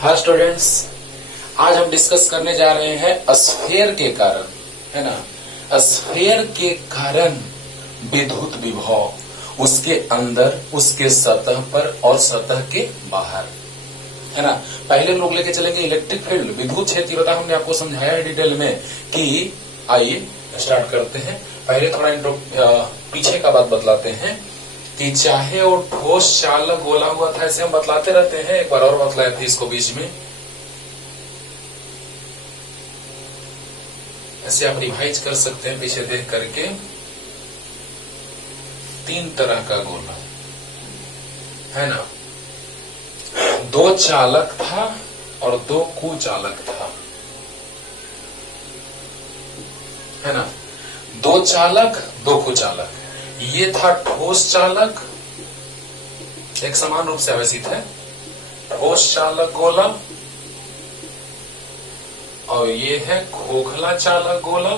Hi students, आज हम discuss करने जा रहे हैं स्फीयर के कारण, है ना। स्फीयर के कारण विद्युत विभव, उसके अंदर, उसके सतह पर और सतह के बाहर, है ना। पहले लोग लेके चलेंगे इलेक्ट्रिक फील्ड, विद्युत क्षेत्र हमने आपको समझाया है डिटेल में कि आइए स्टार्ट करते हैं। पहले थोड़ा पीछे का बात बतलाते हैं कि चाहे वो ठोस चालक गोला हुआ था, ऐसे हम बतलाते रहते हैं। एक बार और बतलाया था इसको बीच में, ऐसे आप रिवाइज कर सकते हैं पीछे देख करके। तीन तरह का गोला, है ना। दो चालक था और दो कुचालक था, है ना। दो चालक दो कुचालक। ये था ठोस चालक, एक समान रूप से आवेशित है, ठोस चालक गोला। और ये है खोखला चालक गोला।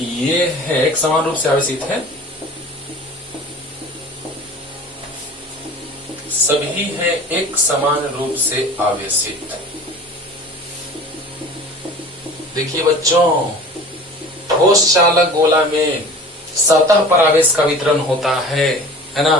ये है एक समान रूप से आवेशित है, सभी है एक समान रूप से आवेशित। देखिए बच्चों, ठोस चालक गोला में सतह पर आवेश का वितरण होता है ना।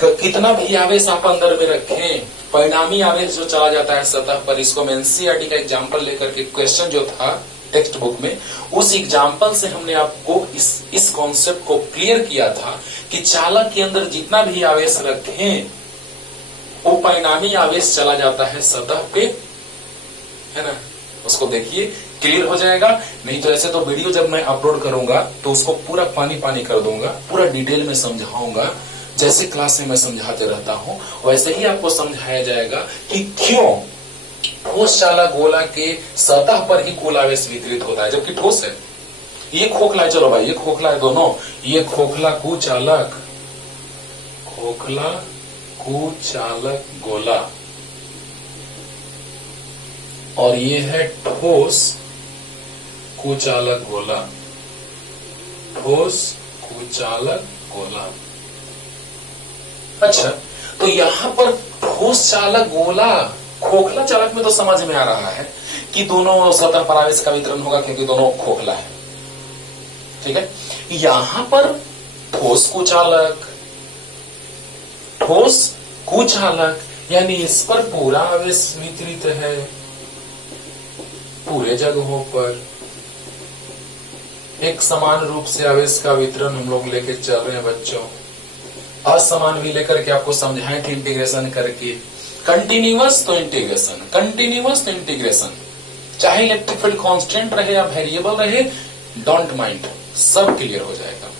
कितना भी आवेश आप अंदर में रखें, परिणामी आवेश जो चला जाता है सतह पर, इसको मैं एनसीईआरटी का एग्जांपल लेकर के क्वेश्चन जो था टेक्स्ट बुक में, उस एग्जांपल से हमने आपको इस कॉन्सेप्ट को क्लियर किया था कि चालक के अंदर जितना भी आवेश रखें वो परिणामी आवेश चला जाता है सतह पे, है ना। उसको देखिए, क्लियर हो जाएगा। नहीं तो ऐसे तो वीडियो जब मैं अपलोड करूंगा तो उसको पूरा पानी पानी कर दूंगा, पूरा डिटेल में समझाऊंगा। जैसे क्लास में मैं समझाते रहता हूं वैसे ही आपको समझाया जाएगा कि क्यों ठोस चालक गोला के सतह पर ही कुल आवेश वितरित होता है, जबकि ठोस है। ये खोखला है, चलो भाई ये खोखला है दोनों, ये खोखला कुचालक, खोखला कुचालक गोला, और ये है ठोस कुचालक गोला, ठोस कुचालक गोला। अच्छा, तो यहां पर ठोस चालक गोला, खोखला चालक में तो समझ में आ रहा है कि दोनों सतह पर आवेश का वितरण होगा क्योंकि दोनों खोखला है, ठीक है। यहां पर ठोस कुचालक, ठोस कुचालक यानी इस पर पूरा आवेश वितरित है, पूरे जगहों पर एक समान रूप से आवेश का वितरण हम लोग लेके चल रहे हैं बच्चों। असमान भी लेकर के आपको समझाए थे इंटीग्रेशन करके। कंटिन्यूअस तो इंटीग्रेशन, कंटिन्यूअस तो इंटीग्रेशन, चाहे इलेक्ट्रिक फील्ड कांस्टेंट रहे या वेरिएबल रहे, डोंट माइंड, सब क्लियर हो जाएगा,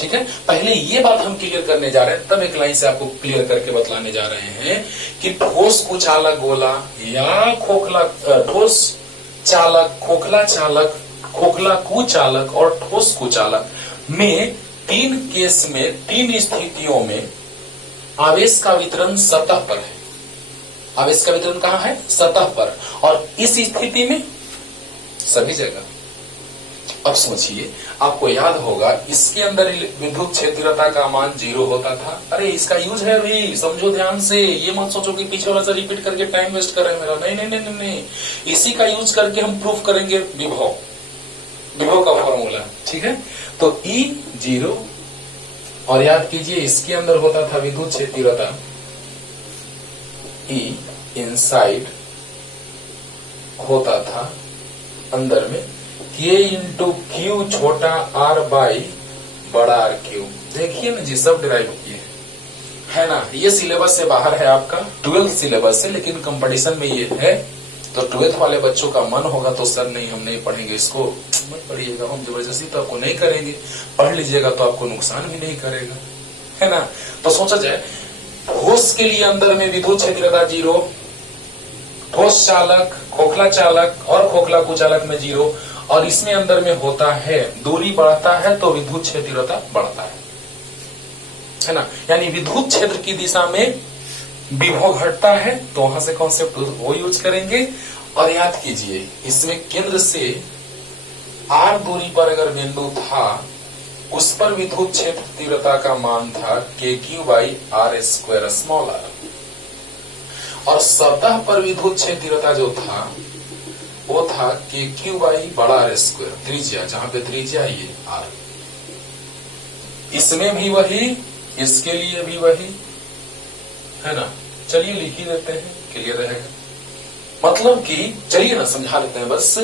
ठीक है। पहले ये बात हम क्लियर करने जा रहे हैं, तब एक लाइन से आपको क्लियर करके बतलाने जा रहे हैं कि ठोस कुचालक गोला या खोखला, ठोस चालक, खोखला चालक, खोखला कुचालक और ठोस कुचालक में तीन केस में, तीन स्थितियों में आवेश का वितरण सतह पर है। आवेश का वितरण कहां है? सतह पर। और इस स्थिति में सभी जगह। अब सोचिए, आपको याद होगा इसके अंदर विद्युत क्षेत्रता का मान 0 होता था। अरे इसका यूज है अभी, समझो ध्यान से, ये मत सोचो कि पीछे वाला से रिपीट करके टाइम वेस्ट कर रहे हैं मेरा। नहीं नहीं नहीं नहीं नहीं, इसी का यूज करके हम प्रूफ करेंगे विभव, विभव का फॉर्मूला, ठीक है। तो E 0, और याद कीजिए इसके अंदर होता था विद्युत क्षेत्रता E इनसाइड होता था अंदर में K इंटू क्यू छोटा R बाई बड़ा R क्यू। देखिए ना जी, सब डिराइव किए, है ना। ये सिलेबस से बाहर है आपका, 12th सिलेबस से, लेकिन कंपटीशन में ये है। तो 12th वाले बच्चों का मन होगा तो सर नहीं हम नहीं पढ़ेंगे, इसको मत पढ़िएगा, हम जबरदस्ती तो आपको नहीं करेंगे, पढ़ लीजिएगा तो आपको नुकसान भी नहीं करेगा, है ना। तो सोचा जाए, ठोस के लिए अंदर में विद्युत क्षेत्रता 0, ठोस चालक, खोखला चालक और खोखला कुचालक में 0, और इसमें अंदर में होता है दूरी बढ़ता है तो विद्युत क्षेत्रता बढ़ता है ना। यानी विद्युत क्षेत्र की दिशा में विभव घटता है, तो वहां से कॉन्सेप्ट वो यूज करेंगे। और याद कीजिए, इसमें केंद्र से R दूरी पर अगर बिंदु था उस पर विद्युत क्षेत्र तीव्रता का मान था KQ/r² स्मॉल r, और सतह पर विद्युत क्षेत्र तीव्रता जो था वो था KQ/R², त्रिज्या, जहां पे त्रिज्या ये r। इसमें भी वही, इसके लिए भी वही, है ना। चलिए लिख ही देते हैं, क्लियर रहेगा। मतलब कि चलिए ना समझा लेते हैं बस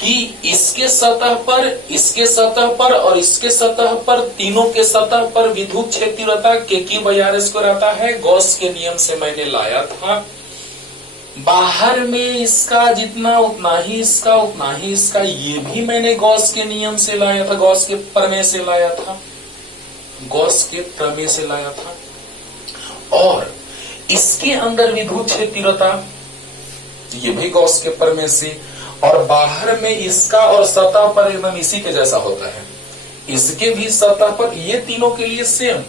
कि इसके सतह पर, इसके सतह पर और इसके सतह पर, तीनों के सतह पर विद्युत क्षेत्र तीव्रता KQ/R² आता है। गॉस के नियम से मैंने लाया था। बाहर में इसका जितना उतना ही इसका, उतना ही इसका, ये भी मैंने गॉस के नियम से लाया था, गॉस के प्रमेय से लाया था, गॉस के प्रमेय से लाया था। और इसके अंदर विद्युत क्षेत्र तीव्रता, ये भी गॉस के प्रमेय से, और बाहर में इसका और सतह पर एकदम इसी के जैसा होता है, इसके भी सतह पर, ये तीनों के लिए सेम,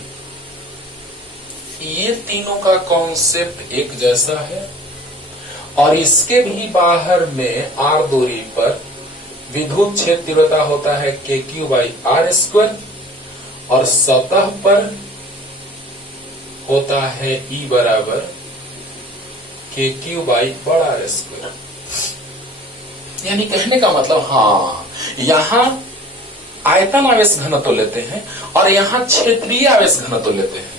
ये तीनों का कॉन्सेप्ट एक जैसा है। और इसके भी बाहर में r दूरी पर विद्युत क्षेत्र तीव्रता होता है KQ/R², और सतह पर होता है E बराबर KQ/R²। यानी कहने का मतलब, हाँ, यहां आयतन आवेश घनत्व लेते हैं और यहां क्षेत्रीय आवेश घनत्व लेते हैं।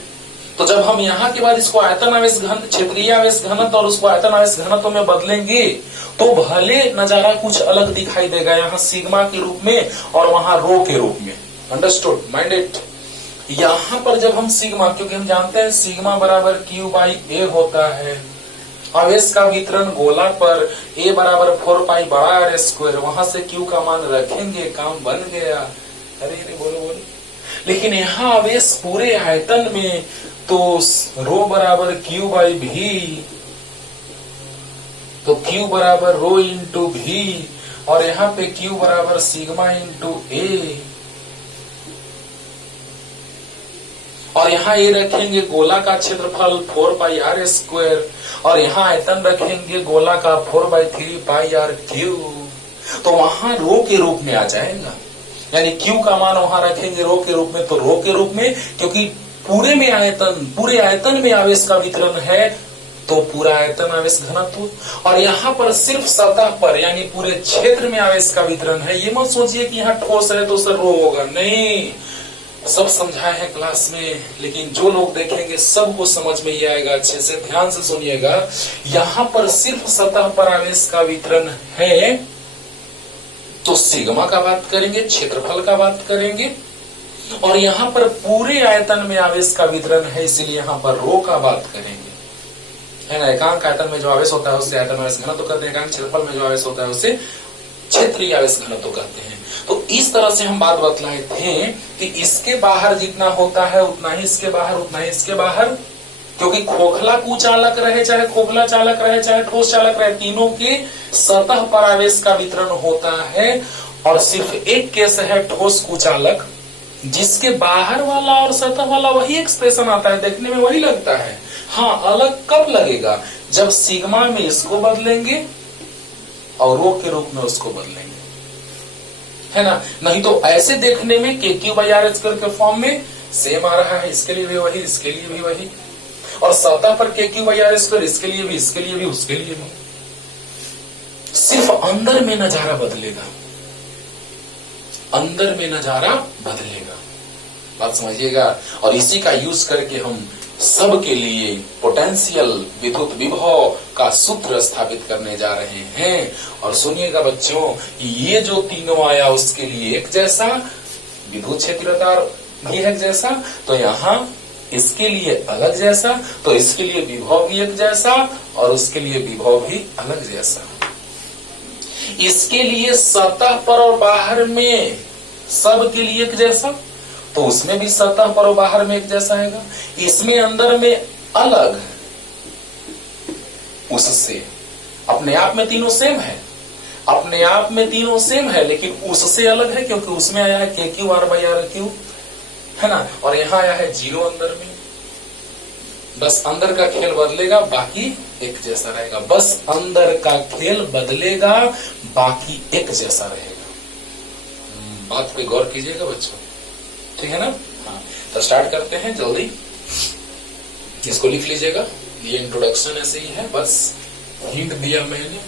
तो जब हम यहाँ के बाद इसको आयतन आवेश घन, क्षेत्रीय आवेश घनत्व और उसको आयतन आवेश घनत्व में बदलेंगे तो भले नजारा कुछ अलग दिखाई देगा, यहाँ सिग्मा के रूप में और वहां रो के रूप में। Understood, minded. यहाँ पर जब हम सिग्मा, क्योंकि हम जानते हैं सिग्मा बराबर Q/A होता है, आवेश का वितरण गोला पर A बराबर 4πr², वहां से Q का मान रखेंगे, काम बन गया। अरे बोलो बोलो। लेकिन यहाँ आवेश पूरे आयतन में, तो रो बराबर Q/V, तो Q बराबर रो इंटू V, और यहाँ पे Q बराबर सिग्मा इंटू A, और यहाँ ये रखेंगे गोला का क्षेत्रफल 4πr², और यहाँ आयतन रखेंगे गोला का 4/3πr3, तो वहां रो के रूप में आ जाएगा। यानी Q का मान वहां रखेंगे रो के रूप में, तो रो के रूप में, क्योंकि पूरे में आयतन, पूरे आयतन में आवेश का वितरण है, तो पूरा आयतन आवेश घनत्व। और यहाँ पर सिर्फ सतह पर, यानी पूरे क्षेत्र में आवेश का वितरण है। ये मत सोचिए कि यहाँ ठोस है तो सर रो होगा, नहीं, सब समझाए हैं क्लास में, लेकिन जो लोग देखेंगे सबको समझ में ही आएगा। अच्छे से ध्यान से सुनिएगा। यहाँ पर सिर्फ सतह पर आवेश का वितरण है, तो सिग्मा का बात करेंगे, क्षेत्रफल का बात करेंगे, और यहाँ पर पूरे आयतन में आवेश का वितरण है, इसलिए यहाँ पर रो का बात करेंगे, है ना। एकांक आयतन में जो आवेश होता है उससे आयतन आवेश घनत्व कहते हैं, एकांक क्षेत्रफल में जो आवेश होता है उससे क्षेत्रीय आवेश घनत्व कहते हैं। तो इस तरह से हम बात बतलाए थे कि इसके बाहर जितना होता है उतना ही इसके बाहर, उतना ही इसके बाहर, क्योंकि खोखला कुचालक रहे चाहे खोखला चालक रहे चाहे ठोस चालक रहे, तीनों के सतह पर आवेश का वितरण होता है। और सिर्फ एक केस है ठोस कुचालक, जिसके बाहर वाला और सतह वाला वही एक्सप्रेशन आता है, देखने में वही लगता है। हाँ, अलग कब लगेगा? जब सिग्मा में इसको बदलेंगे और रो के रूप में उसको बदलेंगे, है ना। नहीं तो ऐसे देखने में KQ/R² के फॉर्म में सेम आ रहा है, इसके लिए भी वही, इसके लिए भी वही, और सतह पर KQ/R², इसके लिए भी, इसके लिए भी, उसके लिए भी। सिर्फ अंदर में नजारा बदलेगा, अंदर में नजारा बदलेगा, बात समझिएगा। और इसी का यूज करके हम सबके लिए पोटेंशियल विद्युत विभव का सूत्र स्थापित करने जा रहे हैं। और सुनिएगा बच्चों, ये जो तीनों आया उसके लिए एक जैसा, विद्युत क्षेत्रता भी एक जैसा, तो यहाँ इसके लिए अलग जैसा, तो इसके लिए विभव भी एक जैसा, और उसके लिए विभव भी अलग जैसा। इसके लिए सतह पर और बाहर में सब के लिए एक जैसा, तो उसमें भी सतह पर और बाहर में एक जैसा आएगा। इसमें अंदर में अलग, उससे अपने आप में तीनों सेम है, अपने आप में तीनों सेम है, लेकिन उससे अलग है क्योंकि उसमें आया है KQ/R/R3, है ना। और यहाँ आया है 0 अंदर में। बस अंदर का खेल बदलेगा, बाकी एक जैसा रहेगा। बस अंदर का खेल बदलेगा, बाकी एक जैसा रहेगा। बात पे गौर कीजिएगा बच्चों। ठीक है ना। हाँ, तो स्टार्ट करते हैं जल्दी, इसको लिख लीजिएगा। ये इंट्रोडक्शन ऐसे ही है, बस हिंट दिया मैंने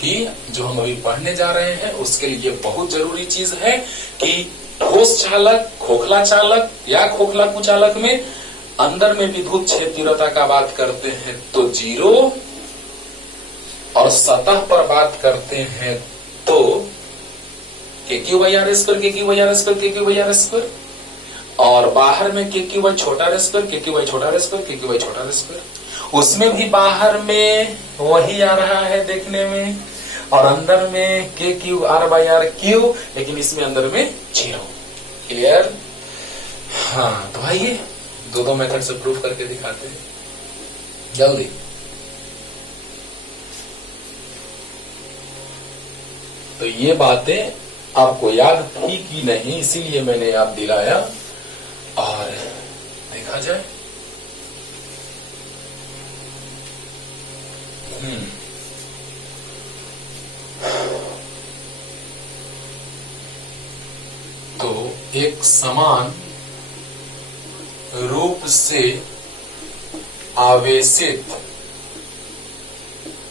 कि जो हम अभी पढ़ने जा रहे हैं उसके लिए बहुत जरूरी चीज है कि ठोस चालक, खोखला चालक या खोखला कुचालक में अंदर में विद्युत क्षेत्र तीव्रता का बात करते हैं तो 0, और सतह पर बात करते हैं तो KQ/R², KQ/R², KQ/R², और बाहर में KQ/छोटा r², KQ/छोटा r², KQ/छोटा r²। उसमें भी बाहर में वही आ रहा है देखने में, और अंदर में KQ/R/R3, लेकिन इसमें अंदर में 0। क्लियर। हाँ, तो आइए दो मेथड से प्रूफ करके दिखाते हैं जल्दी। तो ये बातें आपको याद थी कि नहीं, इसीलिए मैंने याद दिलाया। और देखा जाए, तो एक समान रूप से आवेशित,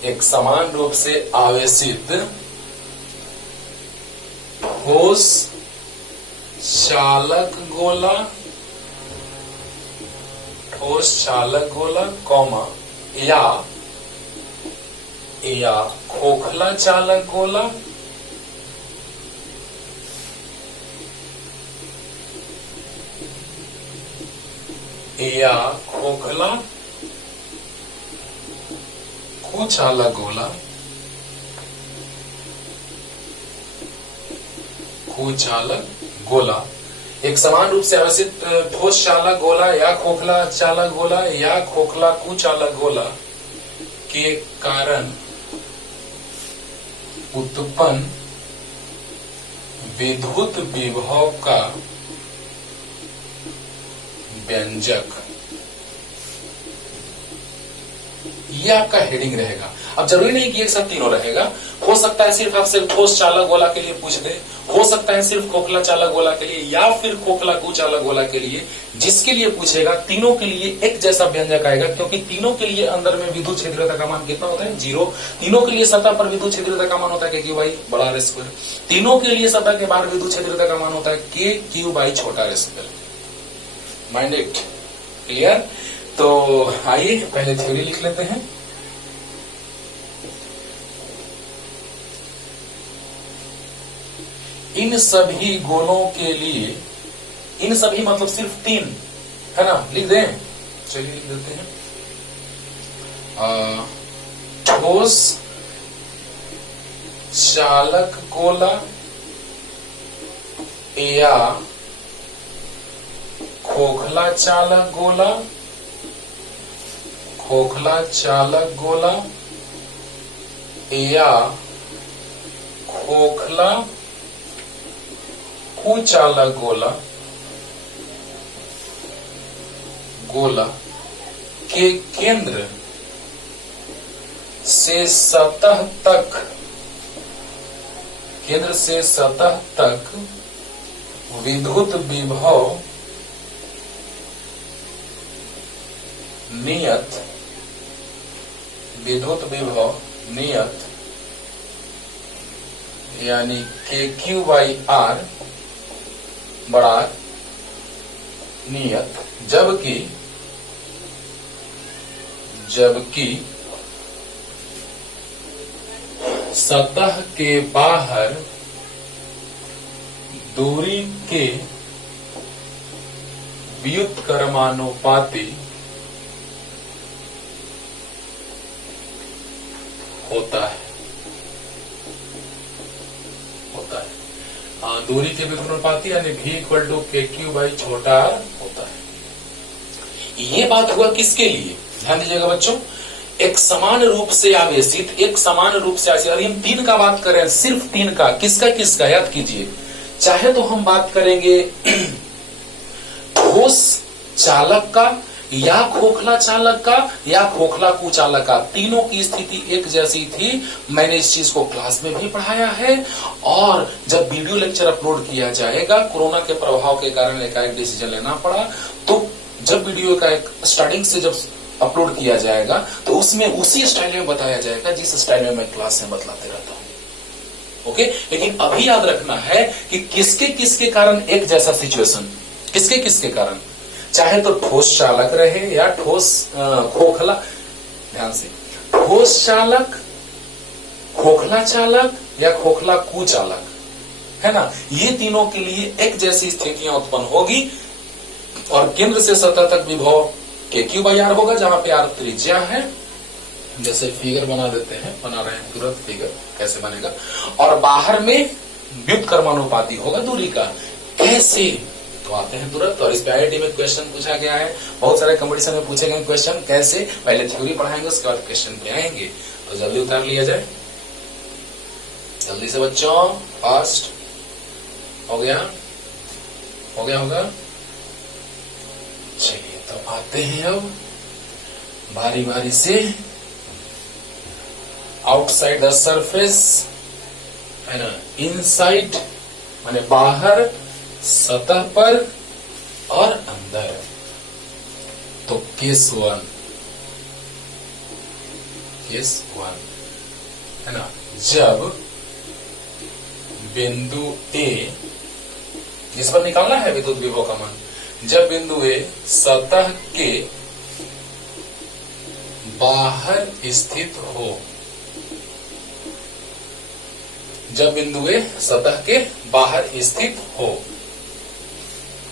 एक समान रूप से आवेशित ठोस चालक गोला, ठोस चालक गोला, कॉमा, या खोखला चालक गोला, या खोखला कुचालक गोला, कुचालक गोला, एक समान रूप से आवेशित ठोस चालक गोला या खोखला चालक गोला या खोखला कुचालक गोला के कारण उत्पन्न विद्युत विभव का व्यंजक, ये आपका हेडिंग रहेगा। अब जरूरी नहीं कि एक साथ तीनों रहेगा, हो सकता है सिर्फ आपसे ठोस चालक गोला के लिए पूछ दे, हो सकता है सिर्फ खोखला चालक गोला के लिए, या फिर खोखला कुचालक गोला के लिए। जिसके लिए पूछेगा तीनों के लिए एक जैसा व्यंजक आएगा, क्योंकि तीनों के लिए अंदर में विद्युत क्षेत्रता का मान कितना होता है 0। तीनों के लिए सतह पर विद्युत क्षेत्रता का मान होता है KQ/R²। तीनों के लिए सतह के बाहर विद्युत क्षेत्रता का मान होता है KQ/छोटा r²। Mind it. क्लियर। तो आइए पहले थ्योरी लिख लेते हैं। इन सभी गोलों के लिए, इन सभी मतलब सिर्फ 3 है ना, लिख दें, चलिए लिख देते हैं। ठोस चालक गोला या खोखला चालक गोला, खोखला चालक गोला या खोखला कुचालक गोला, गोला के केंद्र से सतह तक, केंद्र से सतह तक विद्युत विभव नियत, विद्युत विभव नियत यानी KQ/R बराबर नियत, जबकि सतह के बाहर दूरी के व्युत्क्रमानुपाती होता है, दूरी के व्युत्क्रमानुपाती यानी V KQ/छोटा r होता है। ये बात हुआ किसके लिए, ध्यान दीजिएगा बच्चों। एक समान रूप से आवेशित, एक समान रूप से आवेशित, अभी हम 3 का बात कर रहे हैं, सिर्फ 3 का। किसका किसका याद कीजिए। चाहे तो हम बात करेंगे ठोस चालक का, या खोखला चालक का या खोखला कुचालक का, तीनों की स्थिति एक जैसी थी। मैंने इस चीज को क्लास में भी पढ़ाया है और जब वीडियो लेक्चर अपलोड किया जाएगा, कोरोना के प्रभाव के कारण एकाएक डिसीजन लेना पड़ा, तो जब वीडियो का एक स्टार्टिंग से जब अपलोड किया जाएगा तो उसमें उसी स्टाइल में बताया जाएगा जिस स्टाइल में मैं क्लास में बतलाते रहता हूं। ओके, लेकिन अभी याद रखना है कि किसके किसके कारण एक जैसा सिचुएशन, किसके किसके कारण, चाहे तो ठोस चालक रहे या ठोस खोखला, ध्यान से, ठोस चालक, खोखला चालक या खोखला कुचालक, है ना, ये तीनों के लिए एक जैसी स्थितियां उत्पन्न होगी और केंद्र से सतह तक विभव KQ/R होगा, जहां पे R त्रिज्या है। जैसे फिगर बना देते हैं, बना रहे हैं तुरंत फिगर कैसे बनेगा, और बाहर में व्युत्क्रमानुपाती होगा दूरी का। कैसे, तो आते हैं तुरंत। और इस पे IIT में क्वेश्चन पूछा गया है, बहुत सारे कंपटीशन में पूछे गए क्वेश्चन। कैसे, पहले थ्योरी पढ़ाएंगे, उसके बाद क्वेश्चन पे आएंगे। तो जल्दी उतार लिया जाए, जल्दी से बच्चों, फास्ट हो गया, हो गया होगा। चलिए तो आते हैं अब बारी बारी से। आउटसाइड द सरफेस, है ना, इनसाइड माने बाहर, सतह पर और अंदर। तो केस 1 है ना, जब बिंदु A, इस पर निकालना है विद्युत विभव का मान, जब बिंदु A सतह के बाहर स्थित हो, जब बिंदु A सतह के बाहर स्थित हो,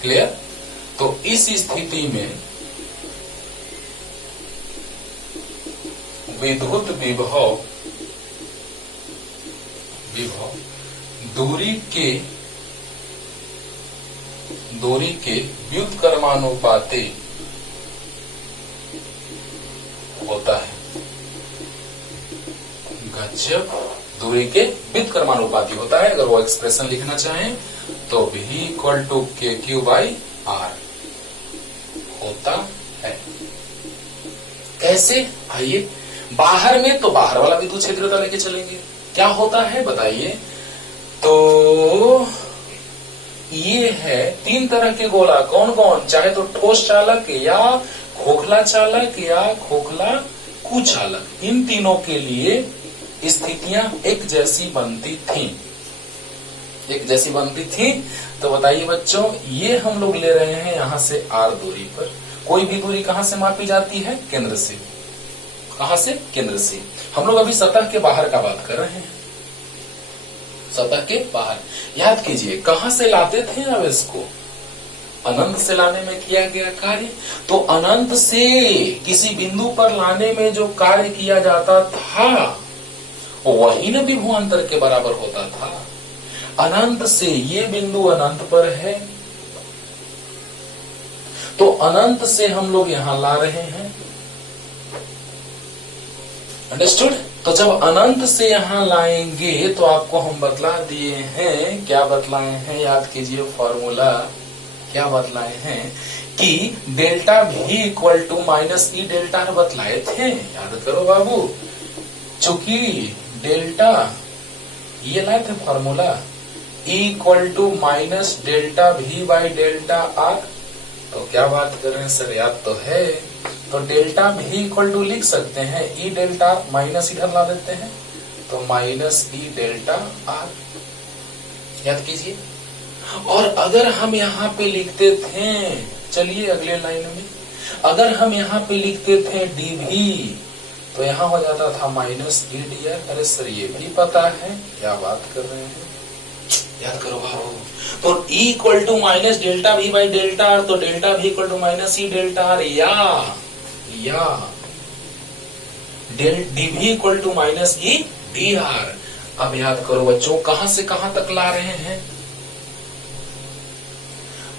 क्लियर। तो इस स्थिति में विद्युत विभव दूरी के व्युत्क्रमानुपाती होता है। जब दूरी के व्युत्क्रमानुपाती होता है, अगर वो एक्सप्रेशन लिखना चाहें तो V = KQ/R होता है। कैसे, आइए, बाहर में तो बाहर वाला विद्युत क्षेत्रता लेके चलेंगे। क्या होता है बताइए। तो ये है 3 तरह के गोला, कौन कौन, चाहे तो ठोस चालक या खोखला चालक या खोखला कुचालक, इन तीनों के लिए स्थितियां एक जैसी बनती थी, एक जैसी बनती थी। तो बताइए बच्चों, ये हम लोग ले रहे हैं यहां से R दूरी पर। कोई भी दूरी कहां से मापी जाती है, केंद्र से। कहां से, केंद्र से। हम लोग अभी सतह के बाहर का बात कर रहे हैं, सतह के बाहर। याद कीजिए कहां से लाते थे अब इसको, अनंत से लाने में किया गया कार्य। तो अनंत से किसी बिंदु पर लाने में जो कार्य किया जाता था वही न विभवांतर के बराबर होता था। अनंत से ये बिंदु अनंत पर है, तो अनंत से हम लोग यहां ला रहे हैं, अंडरस्टूड। तो जब अनंत से यहां लाएंगे तो आपको हम बतला दिए हैं, क्या बतलाए हैं, याद कीजिए फॉर्मूला, क्या बतलाए हैं कि डेल्टा V = E डेल्टा बतलाए थे, याद करो बाबू। चूंकि डेल्टा, ये लाए थे फॉर्मूला, E = -ΔV/ΔR। तो क्या बात कर रहे हैं सर, याद तो है। तो डेल्टा V लिख सकते हैं E डेल्टा, माइनस इधर ला देते हैं तो -E ΔR, याद कीजिए। और अगर हम यहाँ पे लिखते थे, चलिए अगले लाइन में, अगर हम यहाँ पे लिखते थे dV तो यहाँ हो जाता था -E dr। अरे सर ये भी पता है, क्या बात कर रहे हैं, याद करो बाबू। तो E = -ΔV/ΔR, तो डेल्टा V = -E ΔR या dV = -E dr। अब याद करो बच्चों, कहां से कहां तक ला रहे हैं,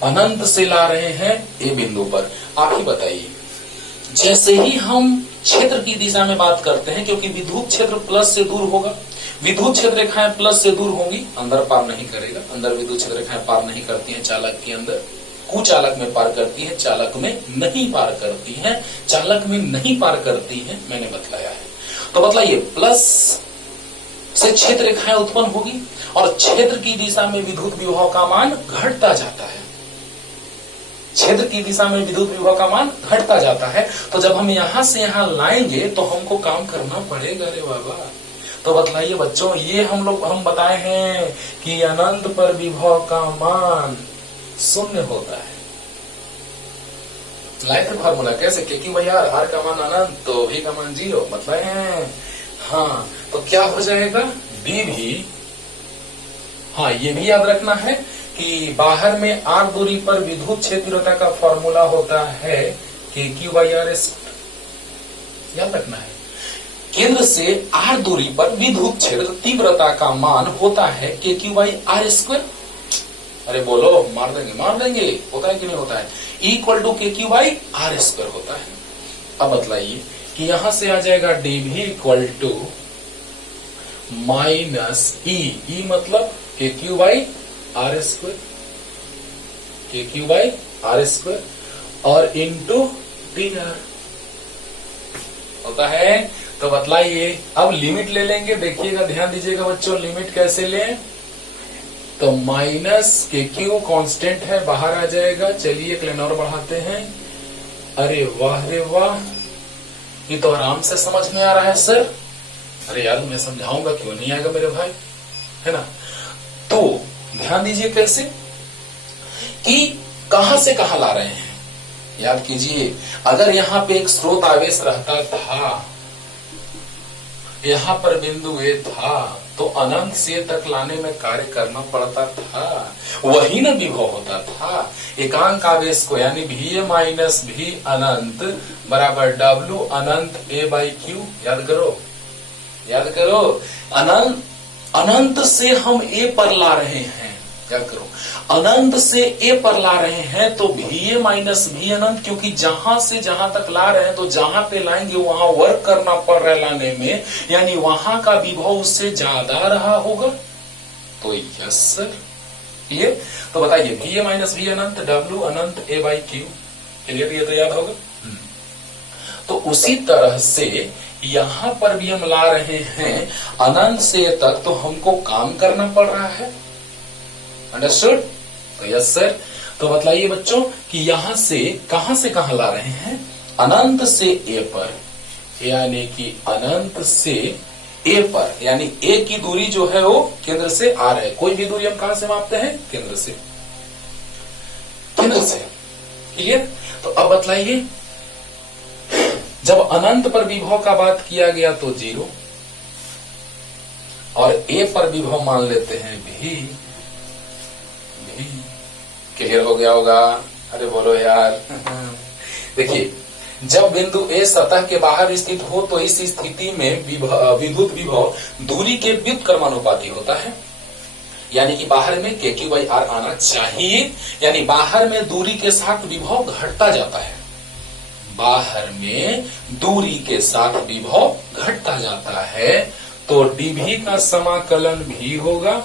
अनंत से ला रहे हैं ए बिंदु पर। आप ही बताइए, जैसे ही हम क्षेत्र की दिशा में बात करते हैं, क्योंकि विद्युत क्षेत्र प्लस से दूर होगा, विद्युत क्षेत्र रेखाएं प्लस से दूर होंगी, अंदर पार नहीं करेगा, अंदर विद्युत क्षेत्र रेखाएं पार नहीं करती हैं चालक के अंदर, कुचालक में पार करती है, चालक में नहीं पार करती है। चालक में नहीं पार करती है, मैंने बतलाया है। तो बतलाइए, प्लस से क्षेत्र रेखाएं उत्पन्न होगी और क्षेत्र की दिशा में विद्युत विभव का मान घटता जाता है। क्षेत्र की दिशा में विद्युत विभव का मान घटता जाता है। तो जब हम यहां से यहां लाएंगे तो हमको काम करना पड़ेगा रे बाबा। तो बतलाइए बच्चों, ये हम बताए हैं कि अनंत पर विभव का मान शून्य होता है। लाए थे फॉर्मूला कैसे, क्योंकि भैया आर का मान अनंत तो भी का मान 0 मतलब है। हाँ, तो क्या हो जाएगा, बी भी, हाँ ये भी याद रखना है कि बाहर में आर दूरी पर विद्युत क्षेत्रता का फॉर्मूला होता है कि Q/R²। याद रखना है, केंद्र से आर दूरी पर विद्युत क्षेत्र तीव्रता का मान होता है KQ/R²। अरे बोलो, मार देंगे, होता है कि नहीं होता है, इक्वल टू KQ/R² होता है। अब बतलाइए कि यहां से आ जाएगा dV इक्वल टू माइनस ई मतलब KQ/R², KQ/R² और इंटू dr होता है। तो बतलाइए, अब लिमिट ले लेंगे, देखिएगा ध्यान दीजिएगा बच्चों, लिमिट कैसे लें। तो माइनस KQ कांस्टेंट है, बाहर आ जाएगा। चलिए एक लाइन और बढ़ाते हैं। अरे वाह रे वाह, ये तो आराम से समझ में आ रहा है सर। अरे यार मैं समझाऊंगा, क्यों नहीं आएगा मेरे भाई, है ना। तो ध्यान दीजिए कैसे कि कहां से कहां ला रहे हैं। याद कीजिए, अगर यहां पे एक स्रोत आवेश रहता था, यहां पर बिंदु ए था, तो अनंत से तक लाने में कार्य करना पड़ता था, वही ना विभव होता था। एकांक आवेश को यानी VA माइनस V अनंत बराबर W अनंत A/Q। याद करो, अनंत से हम A पर ला रहे हैं। याद करो, अनंत से A पर ला रहे हैं तो VA माइनस V अनंत, क्योंकि जहां से जहां तक ला रहे हैं तो जहां पे लाएंगे वहां वर्क करना पड़ रहा है लाने में, यानी वहां का विभव उससे ज्यादा रहा होगा। तो यस सर, क्लियर। तो बताइए, VA माइनस V अनंत W अनंत A/Q, क्लियर, ये तो याद होगा। तो उसी तरह से यहां पर भी हम ला रहे हैं अनंत से तक, तो हमको काम करना पड़ रहा है। अंडरस्टूड। तो यस सर। तो बतलाइए बच्चों कि यहां से कहां ला रहे हैं, अनंत से A पर, यानी कि अनंत से A पर, यानी A की दूरी जो है वो केंद्र से R है। कोई भी दूरी हम कहां से मापते हैं, केंद्र से। क्लियर। तो अब बतलाइए, जब अनंत पर विभव का बात किया गया तो 0, और A पर विभव मान लेते हैं भी। क्लियर हो गया होगा। अरे बोलो यार। देखिए, जब बिंदु A सतह के बाहर स्थित हो तो इस स्थिति में विद्युत विभव दूरी के व्युत्क्रमानुपाती होता है, यानी कि बाहर में KQ/R आना चाहिए, यानी बाहर में दूरी के साथ विभव घटता जाता है। बाहर में दूरी के साथ विभव घटता जाता है, तो dV का समाकलन भी होगा।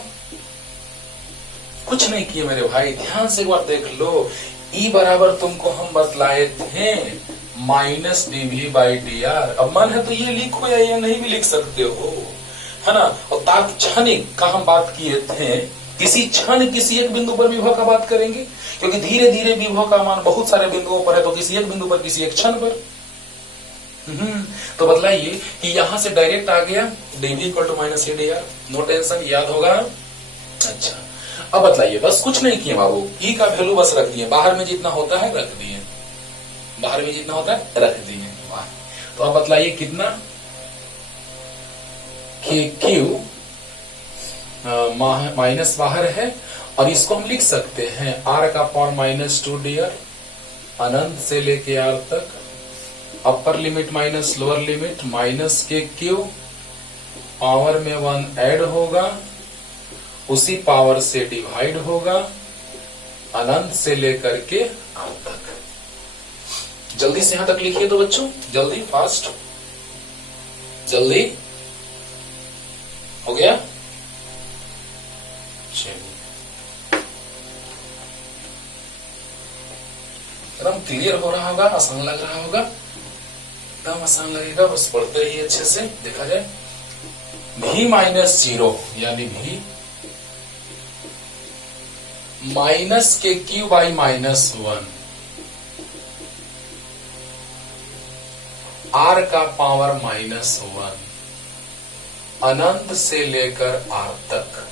कुछ नहीं किए मेरे भाई, ध्यान से एक बार देख लो। E बराबर तुमको हम बतलाए थे माइनस dV/dr। अब मन है तो ये लिखो या ये नहीं भी लिख सकते हो, है ना। और तात्क्षणिक का हम बात किए थे, किसी क्षण किसी एक बिंदु पर विभव का बात करेंगे, क्योंकि धीरे धीरे विभव का मान बहुत सारे बिंदुओं पर है, तो किसी एक बिंदु पर किसी एक क्षण पर। तो बतलाइए कि यहां से डायरेक्ट आ गया dV equal to minus ADR। No tension, याद होगा। अच्छा, अब बतलाइए, बस कुछ नहीं किए बाबू, E का वैल्यू बस रख दिए, बाहर में जितना होता है रख दिए, बाहर में जितना होता है रख दिए। तो अब बतलाइए कितना, KQ माइनस बाहर है, और इसको हम लिख सकते हैं R का पावर -2dr, अनंत से लेके R तक, अपर limit minus lower limit minus KQ, power में 1 ऐड होगा, उसी पावर से डिवाइड होगा, अनंत से लेकर के R तक। जल्दी से यहां तक लिखिए तो बच्चों, जल्दी, फास्ट, जल्दी हो गया। चलिए एकदम क्लियर हो रहा होगा, आसान लग रहा होगा, एकदम आसान लगेगा, बस पढ़ते रहिए अच्छे से। देखा जाए v माइनस 0 यानी v माइनस के क्यू बाई माइनस 1 r का पावर माइनस 1 अनंत से लेकर r तक।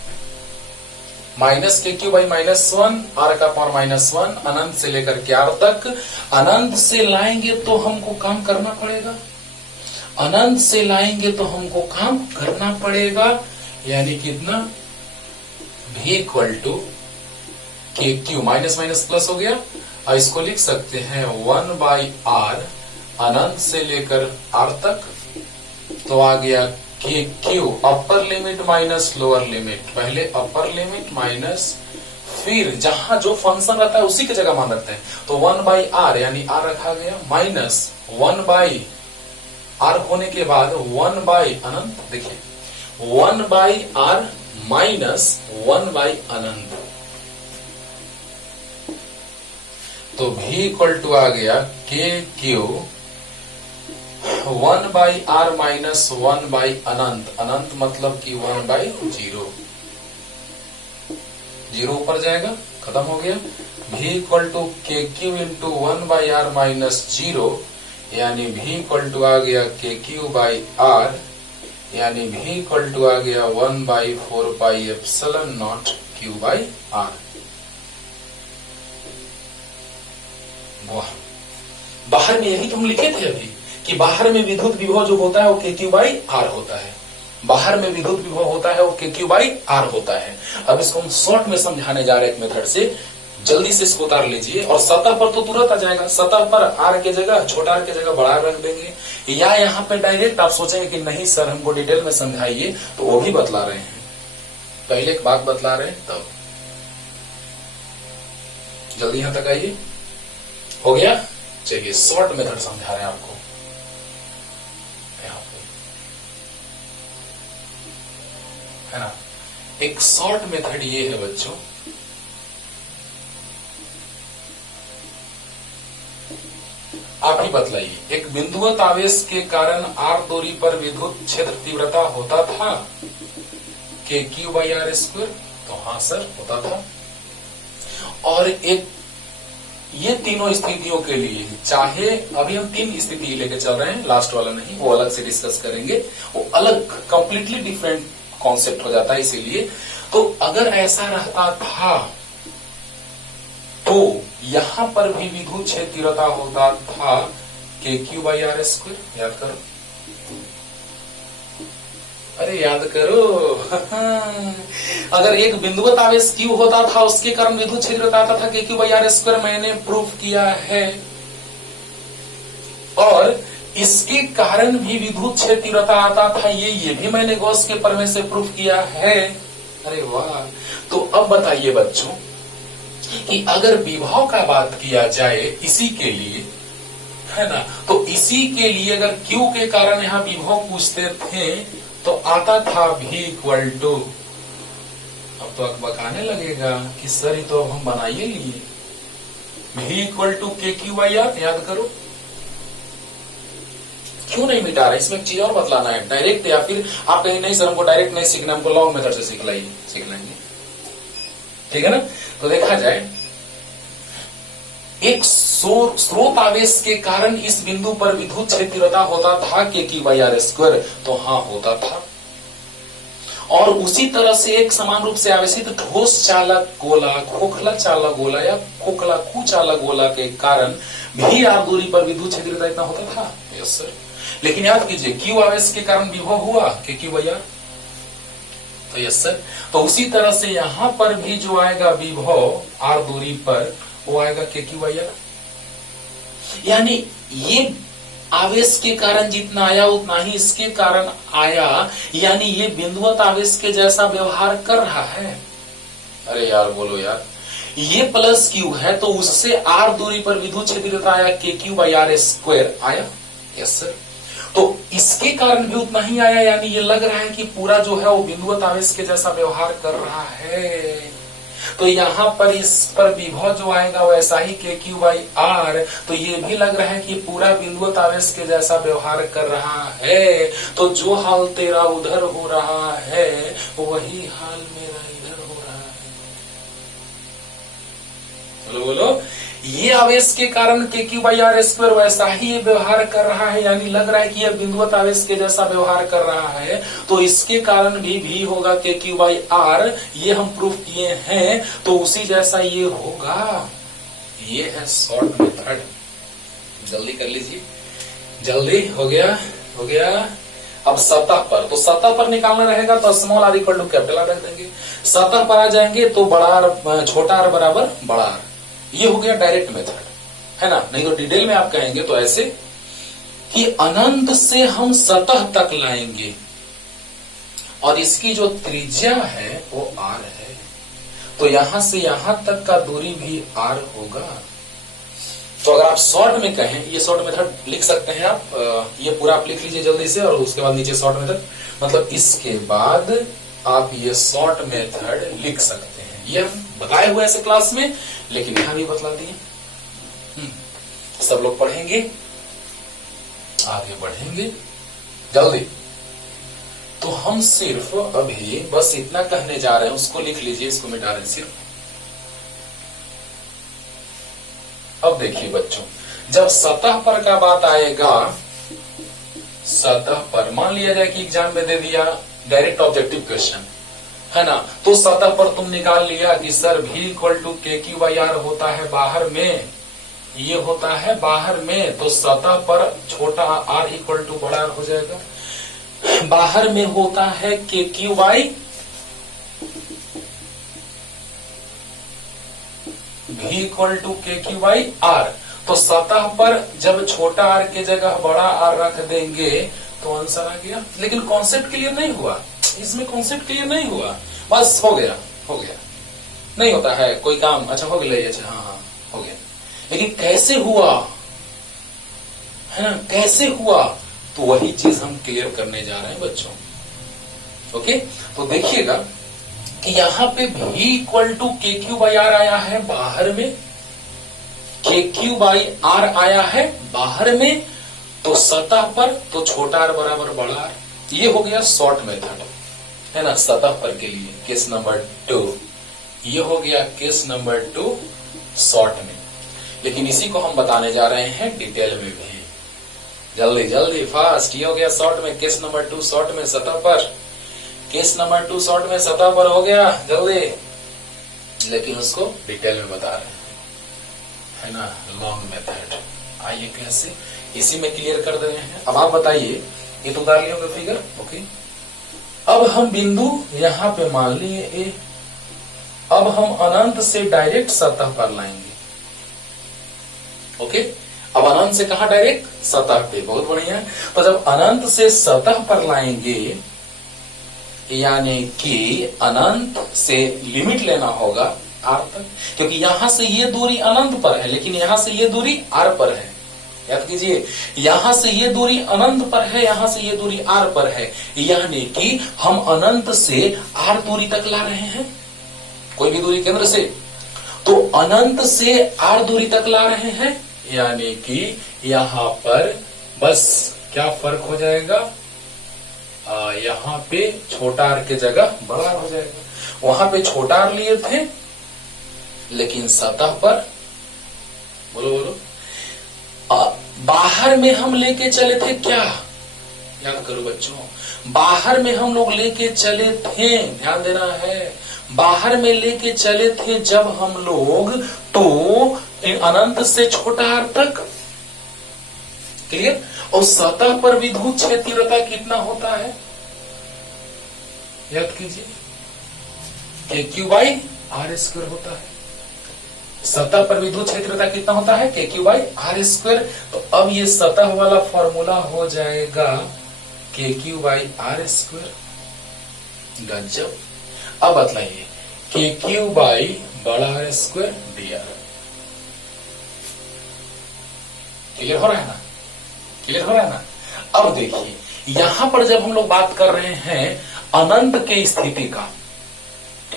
माइनस के क्यू बाई माइनस 1 r का पावर माइनस 1 अनंत से लेकर के r तक। अनंत से लाएंगे तो हमको काम करना पड़ेगा, अनंत से लाएंगे तो हमको काम करना पड़ेगा, यानी कितना v equal to K Q minus minus plus हो गया। और इसको लिख सकते हैं 1 बाई आर अनंत से लेकर r तक। तो आ गया के क्यू अपर लिमिट माइनस लोअर लिमिट, पहले अपर लिमिट माइनस फिर जहां जो फंक्शन रहता है उसी की जगह मान रखते हैं, तो 1 बाई आर यानी r रखा गया माइनस 1 बाई आर होने के बाद 1 बाई अनंत, देखिए 1 बाई आर माइनस 1 बाई अनंत। तो v इक्वल टू आ गया K Q 1 by R minus 1 by अनंत, अनंत मतलब कि 1 बाई 0, 0 ऊपर जाएगा, खत्म हो गया। v equal to K Q into 1 by R minus 0 यानी v इक्वल टू आ गया के क्यू बाई आर, यानी v इक्वल टू आ गया 1 by 4 pi epsilon naught Q by R. बाहर में यही तो हम लिखे थे अभी कि बाहर में विद्युत विभव जो होता है वो के क्यू बाई आर होता है, बाहर में विद्युत विभव होता है वो के क्यू बाई आर होता है। अब इसको हम शॉर्ट में समझाने जा रहे हैं एक मेथड से, जल्दी से इसको उतार लीजिए। और सतह पर तो तुरंत आ जाएगा, सतह पर आर के जगह छोटा आर के जगह बड़ा आर रख देंगे, या यहाँ पे डायरेक्ट आप सोचेंगे कि नहीं सर हमको डिटेल में समझाइए, तो वो भी बतला रहे हैं, पहले एक बात बतला रहे हैं तब। जल्दी यहां तक आइए, हो गया। चलिए शॉर्ट मेथड समझा रहे हैं आपको यहां पे, है ना। एक शॉर्ट मेथड ये है बच्चों, आप ही बतलाइए, एक बिंदुवत आवेश के कारण r दूरी पर विद्युत क्षेत्र तीव्रता होता था के क्यू बाई आर स्क्वायर, तो हाँ सर होता था। और एक ये तीनों स्थितियों के लिए, चाहे अभी हम 3 स्थिति लेके चल रहे हैं, लास्ट वाला नहीं, वो अलग से डिस्कस करेंगे, वो अलग कंप्लीटली डिफरेंट कॉन्सेप्ट हो जाता है। इसीलिए तो अगर ऐसा रहता था तो यहां पर भी विद्युत क्षेत्र तीव्रता होता था के क्यू बाई आर स्क्वायर, याद करो, अरे याद करो अगर एक बिंदुवत आवेश क्यू होता था उसके कारण विद्युत क्षेत्र आता था के क्यू बाई आर स्क्वायर, मैंने प्रूफ किया है। और इसके कारण भी विद्युत क्षेत्र तीव्रता आता था, ये भी मैंने गॉस के प्रमेय से प्रूफ किया है। अरे वाह। तो अब बताइए बच्चों कि अगर विभव का बात किया जाए इसी के लिए, है ना, तो इसी के लिए अगर क्यू के कारण यहाँ विभव पूछते थे तो आता था v इक्वल टू, अब तो बकाने लगेगा कि सर ये तो अब हम बनाइए लिए, v equal to K Q by are, याद करो। क्यों नहीं मिटा रहा, इसमें एक चीज और बतलाना है डायरेक्ट, या फिर आप कहीं नहीं सर हमको डायरेक्ट नहीं सीखना, हमको लॉन्ग मेथड से सीख लेंगे, ठीक है ना। तो देखा जाए एक स्रोत आवेश के कारण इस बिंदु पर विद्युत क्षेत्र तीव्रता होता था के क्यू बाई आर स्क्वायर, तो हाँ होता था। और उसी तरह से एक समान रूप से आवेशित ठोस चालक गोला, खोखला चालक गोला या खोखला कुचालक गोला के कारण भी आर दूरी पर विद्युत क्षेत्र तीव्रता इतना होता था। Yes sir. लेकिन याद कीजिए क्यू आवेश के कारण विभव हुआ के क्यू बाई आर, तो यस सर। तो उसी तरह से यहां पर भी जो आएगा विभव आर दूरी पर वो आएगा के क्यू बाई आर, यानी ये आवेश के कारण जितना आया उतना ही इसके कारण आया, यानी ये बिंदुवत आवेश के जैसा व्यवहार कर रहा है। अरे यार बोलो यार, ये प्लस क्यू है तो उससे आर दूरी पर विद्युत क्षेत्र आया के क्यू बाई आर स्क्वायर आया। Yes sir. तो इसके कारण भी उतना ही आया, यानी ये लग रहा है कि पूरा जो है वो बिंदुवत आवेश के जैसा व्यवहार कर रहा है। तो यहाँ पर इस पर विभव जो आएगा वैसा ही के क्यू बाई आर। तो ये भी लग रहा है कि पूरा बिंदुवत आवेश के जैसा व्यवहार कर रहा है। तो जो हाल तेरा उधर हो रहा है वही हाल मेरा इधर हो रहा है। बोलो बोलो, ये आवेश के कारण के क्यू बाई आर स्क्वायर वैसा ही ये व्यवहार कर रहा है, यानी लग रहा है कि यह बिंदुवत आवेश के जैसा व्यवहार कर रहा है। तो इसके कारण भी होगा के क्यू बाई आर, ये हम प्रूफ किए हैं। तो उसी जैसा ये होगा। ये है शॉर्ट मेथड। जल्दी कर लीजिए, जल्दी हो गया, हो गया। अब सतह पर, तो सतह पर निकालना रहेगा तो small R equal to capital R रख देंगे। सतह पर आ जाएंगे तो बड़ा आर छोटा आर बराबर बड़ा आर। ये हो गया डायरेक्ट मेथड, है ना। नहीं तो डिटेल में आप कहेंगे तो ऐसे कि अनंत से हम सतह तक लाएंगे और इसकी जो त्रिज्या है वो आर है। तो यहां से यहां तक का दूरी भी आर होगा। तो अगर आप शॉर्ट में कहें, ये शॉर्ट मेथड लिख सकते हैं आप, ये पूरा आप लिख लीजिए जल्दी से, और उसके बाद नीचे शॉर्ट मेथड, मतलब इसके बाद आप ये शॉर्ट मेथड लिख सकते हैं। ये बताए हुए ऐसे क्लास में, लेकिन यहां भी बतला दिए। सब लोग पढ़ेंगे, आगे बढ़ेंगे जल्दी। तो हम सिर्फ अभी बस इतना कहने जा रहे हैं, उसको लिख लीजिए, इसको मिटा रहे हैं सिर्फ। अब देखिए बच्चों, जब सतह पर का बात आएगा, सतह पर मान लिया जाए कि एग्जाम में दे दिया डायरेक्ट ऑब्जेक्टिव क्वेश्चन, है ना। तो सतह पर तुम निकाल लिया कि सर भी equal to K Q by are होता है बाहर में, ये होता है बाहर में। तो सतह पर छोटा आर इक्वल टू बड़ा आर हो जाएगा। बाहर में होता है के क्यू बाई भी equal to K Q by are. तो सतह पर जब छोटा आर के जगह बड़ा आर रख देंगे तो आंसर आ गया। लेकिन कॉन्सेप्ट क्लियर नहीं हुआ, इसमें कॉन्सेप्ट क्लियर नहीं हुआ। बस हो गया, हो गया, नहीं होता है कोई काम। अच्छा हो गया, अच्छा हाँ हाँ हो गया। लेकिन कैसे हुआ, है ना, कैसे हुआ, तो वही चीज हम क्लियर करने जा रहे हैं बच्चों। ओके, तो देखिएगा कि यहाँ पे भी equal to K Q by are आया है बाहर में, के क्यू बाई आर आया है बाहर में। तो सतह पर तो छोटा आर बराबर बड़ा आर। ये हो गया शॉर्ट मेथड, है ना, सतह पर के लिए केस नंबर 2। ये हो गया केस नंबर 2 शॉर्ट में। लेकिन इसी को हम बताने जा रहे हैं डिटेल में भी। जल्दी जल्दी फास्ट। ये हो गया शॉर्ट में केस नंबर 2 शॉर्ट में सतह पर। केस नंबर 2 शॉर्ट में सतह पर हो गया जल्दी, लेकिन उसको डिटेल में बता रहे हैं, है ना, लॉन्ग मेथड। आइए कैसे, इसी में क्लियर कर दे रहे हैं। अब आप बताइए, ये तो उतार लिए होंगे फिगर। ओके, अब हम बिंदु यहां पे मान लिए ए। अब हम अनंत से डायरेक्ट सतह पर लाएंगे। ओके, अब अनंत से कहा डायरेक्ट सतह पे। बहुत बढ़िया। तो जब अनंत से सतह पर लाएंगे, यानी कि अनंत से लिमिट लेना होगा आर तक, क्योंकि यहां से ये दूरी अनंत पर है, लेकिन यहां से ये दूरी आर पर है। याद कीजिए, यहां से ये दूरी अनंत पर है, यहां से ये दूरी आर पर है, यानी कि हम अनंत से आर दूरी तक ला रहे हैं, कोई भी दूरी केंद्र से। तो अनंत से आर दूरी तक ला रहे हैं, यानी कि यहां पर बस क्या फर्क हो जाएगा, यहां पे छोटा आर के जगह बड़ा आर हो जाएगा। वहां पे छोटा आर लिए थे, लेकिन सतह पर बोलो बोलो बाहर में हम लेके चले थे क्या, याद करो बच्चों, बाहर में हम लोग लेके चले थे, ध्यान देना है, बाहर में लेके चले थे जब हम लोग, तो अनंत से छोटा आर तक। क्लियर। और सतह पर विद्युत क्षेत्र तीव्रता कितना होता है, याद कीजिए, के क्यू बाई आर स्क्वायर होता है। सतह पर विद्युत क्षेत्रता कितना होता है, के क्यू बाई आर स्क्वायर। तो अब ये सतह वाला फॉर्मूला हो जाएगा के क्यू बाई आर स्क्वायर। गजब। अब बतलाइए, के क्यू बाई बड़ा R square D R. Clear हो रहा है ना, क्लियर हो रहा है ना। अब देखिए, यहां पर जब हम लोग बात कर रहे हैं अनंत के स्थिति का,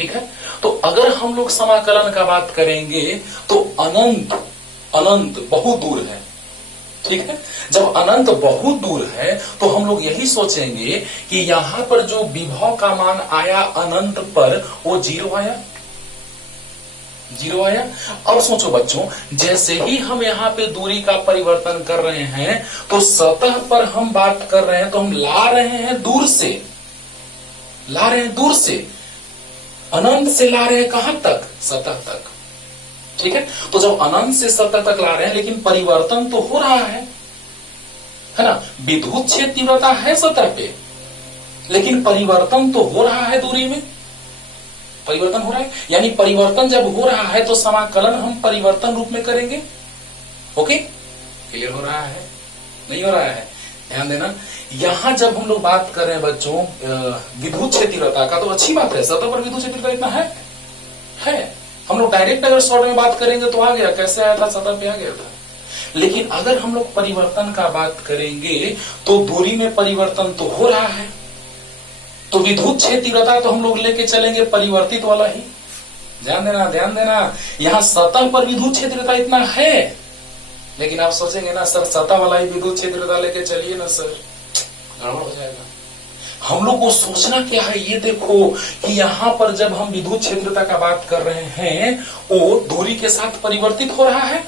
ठीक है। तो अगर हम लोग समाकलन का बात करेंगे तो अनंत अनंत बहुत दूर है, ठीक है। जब अनंत बहुत दूर है तो हम लोग यही सोचेंगे कि यहां पर जो विभव का मान आया अनंत पर वो 0 आया, 0 आया। अब सोचो बच्चों, जैसे ही हम यहाँ पे दूरी का परिवर्तन कर रहे हैं तो सतह पर हम बात कर रहे हैं तो हम ला रहे हैं दूर से, ला रहे हैं दूर से, अनंत से ला रहे हैं कहां तक, सतह तक, ठीक है। तो जब अनंत से सतह तक ला रहे हैं लेकिन परिवर्तन तो हो रहा है ना। विद्युत क्षेत्र तीव्रता है सतह पे लेकिन परिवर्तन तो हो रहा है दूरी में, परिवर्तन हो रहा है। यानी परिवर्तन जब हो रहा है तो समाकलन हम परिवर्तन रूप में करेंगे। ओके, क्लियर हो रहा है, नहीं हो रहा है? ध्यान देना, यहां जब हम लोग बात कर रहे हैं बच्चों विद्युत क्षेत्र तीव्रता का तो अच्छी बात है, सतह पर विद्युत क्षेत्र तीव्रता इतना है। हम लोग डायरेक्ट अगर शॉर्ट में बात करेंगे तो आ गया, कैसे आया था, सतह पे आ गया था। लेकिन अगर हम लोग परिवर्तन का बात करेंगे तो दूरी में परिवर्तन तो हो रहा है, तो विद्युत क्षेत्र तीव्रता तो हम लोग लेके चलेंगे परिवर्तित वाला ही। ध्यान देना, ध्यान देना, यहां सतह पर विद्युत क्षेत्र तीव्रता इतना है लेकिन आप सोचेंगे ना सर सतह वाला ही विद्युत क्षेत्र तीव्रता लेके चलिए ना सर, गड़बड़ हो जाएगा। हम लोग को सोचना क्या है, ये देखो कि यहां पर जब हम विद्युत क्षेत्रता का बात कर रहे हैं वो दूरी के साथ परिवर्तित हो रहा है।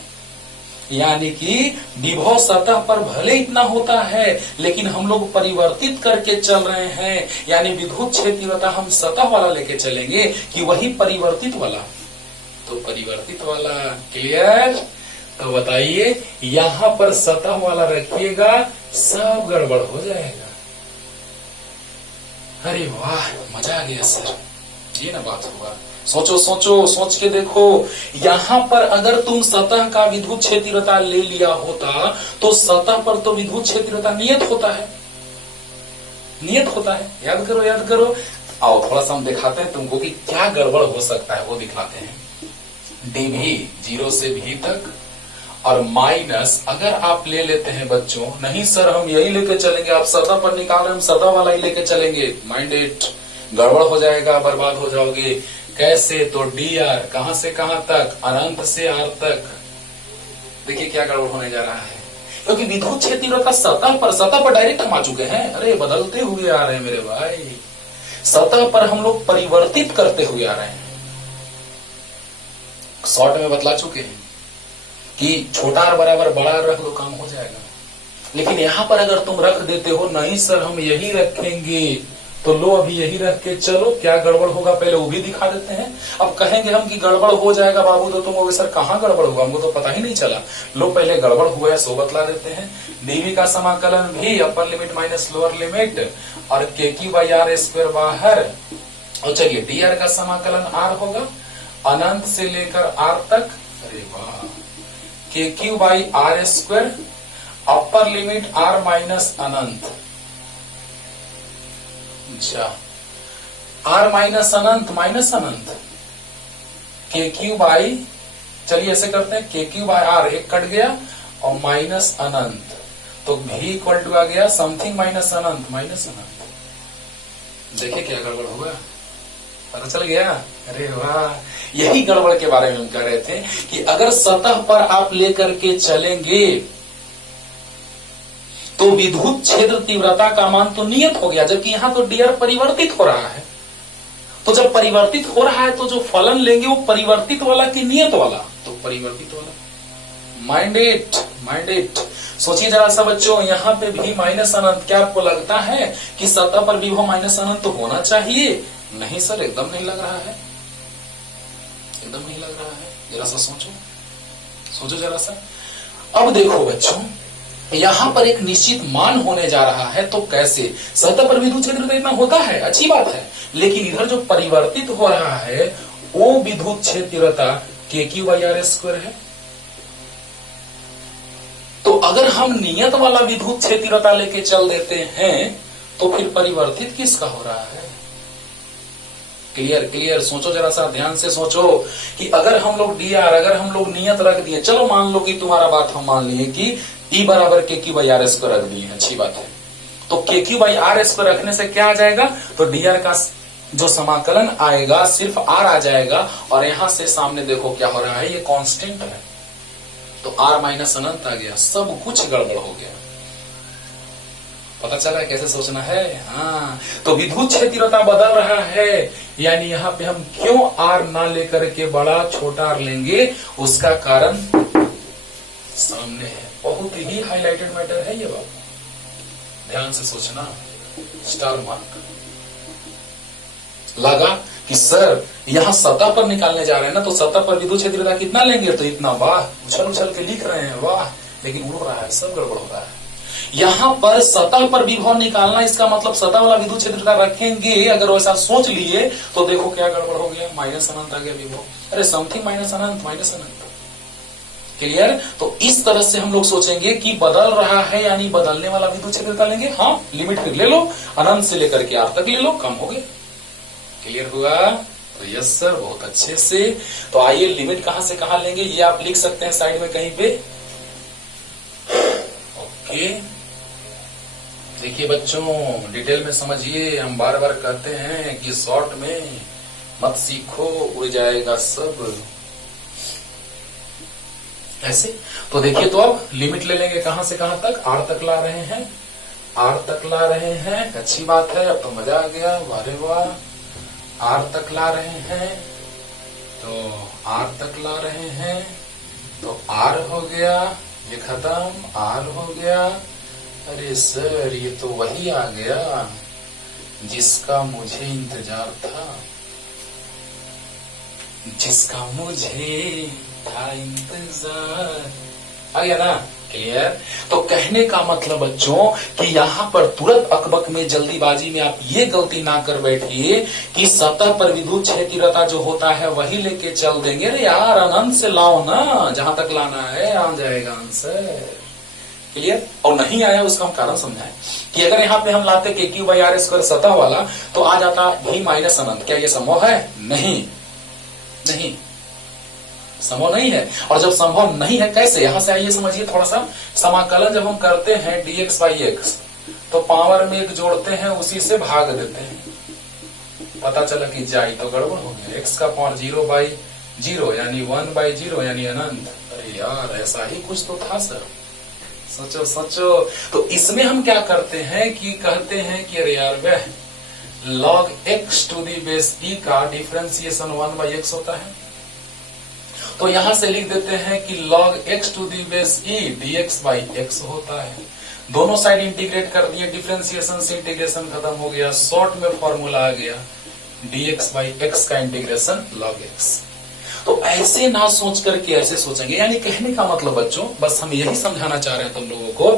यानी कि विभव सतह पर भले इतना होता है लेकिन हम लोग परिवर्तित करके चल रहे हैं, यानी विद्युत क्षेत्र तीव्रता हम सतह वाला लेके चलेंगे कि वही परिवर्तित वाला, तो परिवर्तित वाला। क्लियर? तो बताइए, यहां पर सतह वाला रखिएगा, सब गड़बड़ हो जाएगा। अरे वाह, मजा आ गया सर, ये ना बात हुआ। सोचो सोचो, सोच के देखो, यहां पर अगर तुम सतह का विद्युत क्षेत्र तीव्रता ले लिया होता तो सतह पर तो विद्युत क्षेत्र तीव्रता नियत होता है, नियत होता है। याद करो, याद करो। आओ थोड़ा सा हम दिखाते हैं तुमको कि क्या गड़बड़ हो सकता है, वो दिखाते हैं। dv 0 से v तक और माइनस अगर आप ले लेते हैं बच्चों, नहीं सर हम यही लेके चलेंगे, आप सतह पर निकाल रहे हैं, हम सतह वाला ही लेके चलेंगे, माइंड इट, गड़बड़ हो जाएगा, बर्बाद हो जाओगे। कैसे? तो dr कहां से कहां तक, अनंत से r तक। देखिए क्या गड़बड़ होने जा रहा है, क्योंकि विद्युत क्षेत्र तीव्रता सतह पर डायरेक्ट हम आ चुके हैं। अरे बदलते हुए आ रहे हैं मेरे भाई, सतह पर हम लोग परिवर्तित करते हुए आ रहे हैं। शॉर्ट में बतला चुके हैं कि छोटा r बराबर बड़ा रख लो, काम हो जाएगा। लेकिन यहां पर अगर तुम रख देते हो, नहीं सर हम यही रखेंगे, तो लो अभी यही रख के चलो, क्या गड़बड़ होगा पहले वो भी दिखा देते हैं। अब कहेंगे हम कि गड़बड़ हो जाएगा बाबू, तो तुम सर कहां गड़बड़ होगा, हमको तो पता ही नहीं चला। लो पहले गड़बड़ हुआ है सो बतला देते हैं। डीवी का समाकलन भी अपर लिमिट माइनस लोअर लिमिट और KQ/R² बाहर, और चलिए dr का समाकलन r होगा अनंत से लेकर r तक। अरे वाह, KQ/R² upper limit r minus अनंत, अच्छा r माइनस अनंत माइनस अनंत, KQ/ चलिए ऐसे करते हैं, KQ/R एक कट गया और माइनस अनंत, तो v इक्वल टू आ गया समथिंग माइनस अनंत माइनस अनंत। देखिए क्या गड़बड़ हुआ, पता चल गया। अरे वाह, यही गड़बड़ के बारे में हम कह रहे थे कि अगर सतह पर आप लेकर के चलेंगे तो विद्युत क्षेत्र तीव्रता का मान तो नियत हो गया, जबकि यहां तो dr परिवर्तित हो रहा है। तो जब परिवर्तित हो रहा है तो जो फलन लेंगे वो परिवर्तित वाला कि नियत वाला, तो परिवर्तित वाला। Mind it, mind it. सोचिए जरा सा बच्चों, यहाँ पे भी माइनस अनंत, क्या आपको लगता है कि सतह पर भी वो माइनस अनंत तो होना चाहिए? नहीं सर, एकदम नहीं लग रहा है, एकदम नहीं लग रहा है। जरा सा सोचो, सोचो जरा सा। अब देखो बच्चों, यहां पर एक निश्चित मान होने जा रहा है, तो कैसे? सतह पर विद्युत क्षेत्र तो इतना होता है, अच्छी बात है, लेकिन इधर जो परिवर्तित हो रहा है वो विद्युत क्षेत्र तीव्रता KQ/R² है। तो अगर हम नियत वाला विद्युत क्षेत्र तीव्रता लेके चल देते हैं तो फिर परिवर्तित किसका हो रहा है? Clear, clear. सोचो जरा सा, ध्यान से सोचो कि अगर हम लोग dr, अगर हम लोग नियत रख दिए, चलो मान लो कि तुम्हारा बात हम मान लिए कि T बराबर KQ/R² रख दिए, अच्छी बात है। तो KQ/R² रखने से क्या आ जाएगा, तो dr का जो समाकलन आएगा सिर्फ आर आ जाएगा, और यहां से सामने देखो क्या हो रहा है, ये कांस्टेंट है, तो आर माइनस अनंत आ गया, सब कुछ गड़बड़ हो गया। पता चला है कैसे सोचना है? हाँ, तो विद्युत क्षेत्रता बदल रहा है, यानी यहाँ पे हम क्यों आर ना लेकर के बड़ा छोटा आर लेंगे, उसका कारण सामने है। बहुत ही हाईलाइटेड मैटर है ये बात, ध्यान से सोचना। स्टार मार्क लगा कि सर यहाँ सतह पर निकालने जा रहे हैं ना, तो सतह पर विद्युत क्षेत्रता कितना लेंगे, तो इतना, वाह, उछल उछल के लिख रहे हैं, वाह, लेकिन उड़ रहा है, सब गड़बड़ हो रहा है। यहां पर सतह पर विभव निकालना, इसका मतलब सतह वाला विद्युत क्षेत्रता रखेंगे, अगर वैसा सोच लिए तो देखो क्या गड़बड़ हो गया, माइनस अनंत आ गया विभव, अरे समथिंग माइनस अनंत, माइनस अनंत। क्लियर? तो इस तरह से हम लोग सोचेंगे कि बदल रहा है, यानी बदलने वाला विद्युत क्षेत्रता लेंगे। हाँ, लिमिट फिर ले लो, अनंत से लेकर के आर तक ले लो, कम हो गए। क्लियर हुआ? तो यस सर, बहुत अच्छे से। तो आइए लिमिट कहां से कहां लेंगे, ये आप लिख सकते हैं साइड में कहीं पे। ओके, देखिए बच्चों, डिटेल में समझिए, हम बार बार कहते हैं कि शॉर्ट में मत सीखो, उड़ जाएगा सब ऐसे। तो देखिए, तो अब लिमिट ले लेंगे कहां से कहां तक, आर तक ला रहे हैं, आर तक ला रहे हैं, अच्छी बात है, अब तो मजा आ गया, वारे वाह। आर तक ला रहे हैं, तो आर तक ला रहे हैं, तो आर हो गया, ये खत्म, आर हो गया। अरे सर, ये तो वही आ गया जिसका मुझे इंतजार था, जिसका मुझे था इंतजार, आ गया ना? क्लियर? तो कहने का मतलब बच्चों कि यहाँ पर तुरंत अकबक में, जल्दीबाजी में आप ये गलती ना कर बैठिए कि सतह पर विद्युत क्षेत्रता जो होता है वही लेके चल देंगे। अरे यार, अनंत से लाओ ना, जहां तक लाना है आ जाएगा आंसर। क्लियर? और नहीं आया उसका हम कारण समझाएं कि अगर यहाँ पे हम लाते के क्यू बाई आर स्क्वायर सतह वाला, तो आ जाता भी माइनस अनंत। क्या ये संभव है? नहीं, नहीं संभव नहीं है। और जब संभव नहीं है कैसे, यहां से आइए समझिए थोड़ा सा। समाकलन जब हम करते हैं dx बाई एक्स, तो पावर में एक जोड़ते हैं, उसी से भाग देते हैं, पता चला कि जाई तो गड़बड़ हो गया, एक्स का पावर 0 बाई 0 यानी 1 बाई 0 यानी अनंत। अरे यार, ऐसा ही कुछ तो था सर, सोचो सोचो। तो इसमें हम क्या करते हैं कि कहते हैं कि अरे यार वह log x to the base e का डिफरेंशिएशन 1 बाई एक्स होता है, तो यहां से लिख देते हैं कि log x to the base e dx by x होता है। दोनों साइड इंटीग्रेट कर दिए, डिफरेंशिएशन से इंटीग्रेशन खत्म हो गया, शॉर्ट में फॉर्मूला आ गया dx बाई x का इंटीग्रेशन log x। तो ऐसे ना सोच करके ऐसे सोचेंगे, यानी कहने का मतलब बच्चों, बस हम यही समझाना चाह रहे हैं तुम लोगों को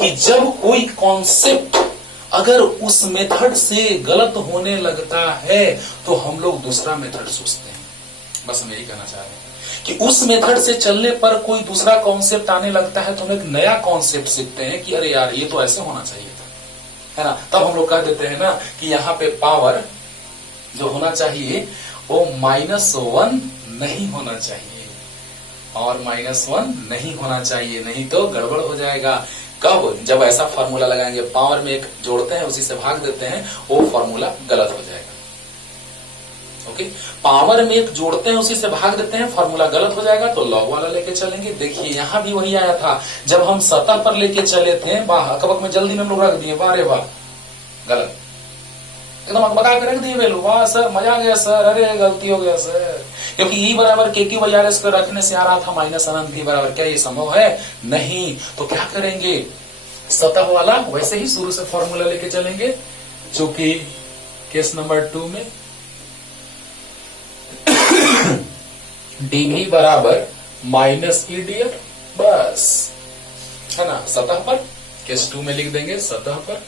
कि जब कोई कॉन्सेप्ट अगर उस मेथड से गलत होने लगता है तो हम लोग दूसरा मेथड सोचते हैं। बस हम यही कहना चाह रहे हैं कि उस मेथड से चलने पर कोई दूसरा कॉन्सेप्ट आने लगता है तो हम एक नया कॉन्सेप्ट सीखते हैं कि अरे यार, ये तो ऐसे होना चाहिए था, है ना? तब हम लोग कह देते हैं ना कि यहाँ पे पावर जो होना चाहिए वो -1 नहीं होना चाहिए, और -1 नहीं होना चाहिए, नहीं तो गड़बड़ हो जाएगा। कब? जब ऐसा फॉर्मूला लगाएंगे, पावर में एक जोड़ते हैं, उसी से भाग देते हैं, वो फॉर्मूला गलत हो जाएगा। ओके, पावर में एक जोड़ते हैं, उसी से भाग देते हैं, फॉर्मूला गलत हो जाएगा, तो लॉग वाला लेके चलेंगे। देखिए यहां भी वही आया था, जब हम सतह पर लेके चले थे, वाह, अकबक में जल्दी में हम लोग रख दिए, वाह रे वाह, गलत, एकदम अकबका के रख दिए वैल्यू, वाह सर मजा आ गया सर, अरे गलती हो गया सर, क्योंकि ई बराबर के क्यू बाई आर स्क्वायर रखने से आ रहा था माइनस अनंत भी बराबर। क्या ये संभव है? नहीं। तो क्या करेंगे, सतह वाला वैसे ही शुरू से फॉर्मूला लेके चलेंगे, चूंकि केस नंबर 2 में dv बराबर माइनस ई डी एफ, बस, है ना? सतह पर, केस 2 में लिख देंगे सतह पर,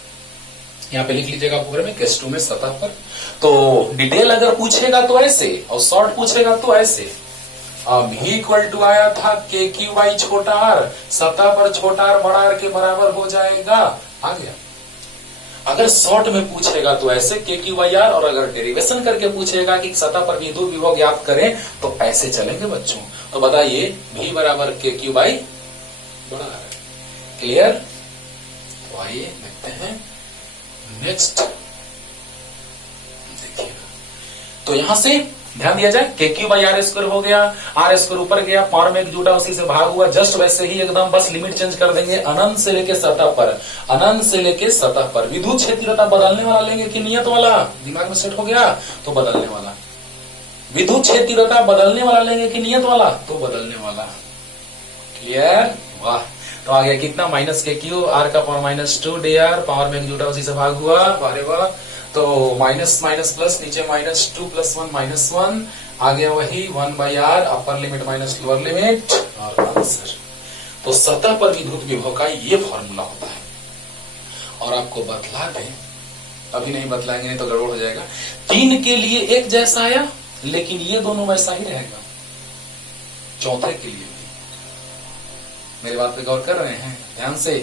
यहाँ पे लिख लीजिएगा पूरे में, केस 2 में सतह पर। तो डिटेल अगर पूछेगा तो ऐसे, और शॉर्ट पूछेगा तो ऐसे। v इक्वल टू आया था के क्यू वाई छोटा आर, सतह पर छोटा आर बड़ा आर के बराबर हो जाएगा, आ गया। अगर शॉर्ट में पूछेगा तो ऐसे के क्यू वाई आर, और अगर डेरिवेशन करके पूछेगा कि सतह पर विद्युत विभव ज्ञात करें तो ऐसे चलेंगे बच्चों। तो बताइए v बराबर के क्यू वाई बड़ा आर, क्लियर? तो आइए देखते हैं नेक्स्ट। देखिए तो यहां से ध्यान दिया जाए के क्यू बाई आर स्क्वायर हो गया, आर स्क्वायर ऊपर गया, पावर में एक जुटा उसी से भाग हुआ, जस्ट वैसे ही एकदम बस लिमिट चेंज कर देंगे अनंत से लेके सतह पर, अनंत से लेके सतह पर। विद्युत क्षेत्रता बदलने वाला लेंगे कि नियत वाला, दिमाग में सेट हो गया तो बदलने वाला। विद्युत क्षेत्रता बदलने वाला लेंगे कि नियत वाला, तो बदलने वाला। क्लियर? वाह। तो आ गया कितना, माइनस के क्यू आर का power minus 2 D R, power में एक जुटा उसी से भाग हुआ, अरे वाह। तो माइनस माइनस प्लस, नीचे माइनस 2 प्लस 1 माइनस 1, आ गया वही 1 by R, upper limit minus lower limit, और आंसर। तो सतह पर विद्युत विभव का ये फॉर्मूला होता है। और आपको बतला दें, अभी नहीं बतलाएंगे नहीं तो गड़बड़ हो जाएगा, 3 के लिए एक जैसा आया, लेकिन ये दोनों वैसा ही रहेगा चौथे के लिए भी। मेरी बात पे गौर कर रहे हैं ध्यान से?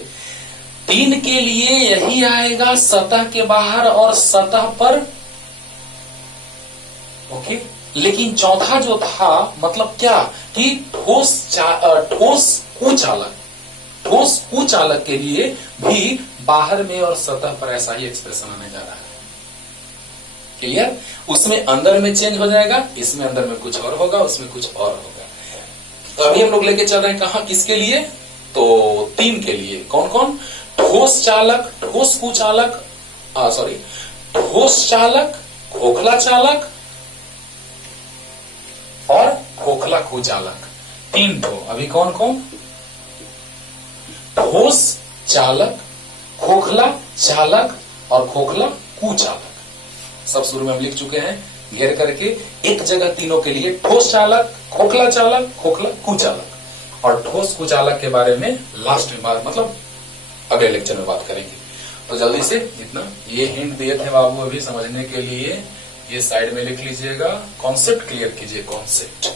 3 के लिए यही आएगा सतह के बाहर और सतह पर, ओके। लेकिन चौथा जो था मतलब क्या कि ठोस कुचालक के लिए भी बाहर में और सतह पर ऐसा ही एक्सप्रेशन आने जा रहा है। क्लियर? उसमें अंदर में चेंज हो जाएगा, इसमें अंदर में कुछ और होगा, उसमें कुछ और होगा। तो अभी हम लोग लेके चल रहे हैं कहां, किसके लिए? तो 3 के लिए। कौन कौन? ठोस चालक, ठोस कुचालक, सॉरी, ठोस चालक, खोखला चालक और खोखला कुचालक, 3 ठो। अभी कौन कौन? ठोस चालक, खोखला चालक और खोखला कुचालक। सब शुरू में हम लिख चुके हैं घेर करके, एक जगह तीनों के लिए, ठोस चालक, खोखला चालक, खोखला कुचालक। और ठोस कुचालक के बारे में लास्ट में बात, मतलब अगले लेक्चर में बात करेंगे। तो जल्दी से इतना ये हिंट दिए थे बाबू अभी समझने के लिए, ये साइड में लिख लीजिएगा, कॉन्सेप्ट क्लियर कीजिए। कॉन्सेप्ट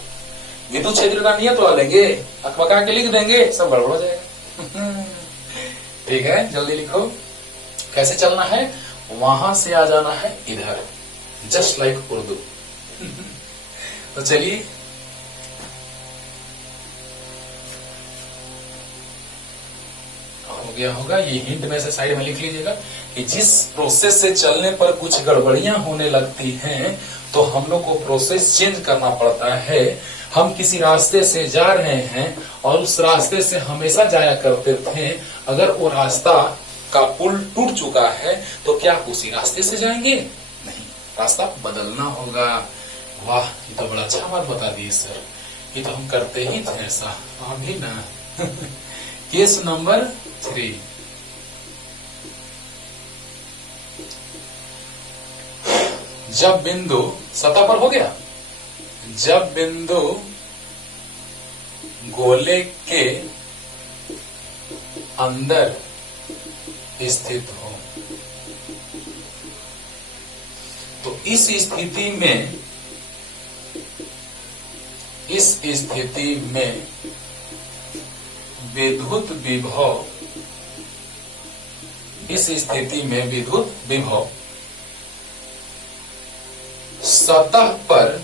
विद्युत क्षेत्र का नियत वाला लेंगे, अकबका के लिख देंगे, सब गड़बड़ हो जाएगा। ठीक है, जल्दी लिखो। कैसे चलना है? वहां से आ जाना है इधर, जस्ट लाइक उर्दू। तो चलिए, हो गया होगा। ये हिंट में से साइड में लिख लीजिएगा कि जिस प्रोसेस से चलने पर कुछ गड़बड़ियां होने लगती हैं तो हम लोग को प्रोसेस चेंज करना पड़ता है। हम किसी रास्ते से जा रहे हैं और उस रास्ते से हमेशा जाया करते थे, अगर वो रास्ता का पुल टूट चुका है तो क्या उसी रास्ते से जाएंगे? नहीं, रास्ता बदलना होगा। वाह, ये तो बड़ा अच्छा बात बता दी सर, ये तो हम करते ही थे ऐसा, अभी ना। केस नंबर 3, जब बिंदु सतह पर हो गया, जब बिंदु गोले के अंदर स्थित हो, तो इस स्थिति में विद्युत विभव, इस स्थिति में विद्युत विभव सतह पर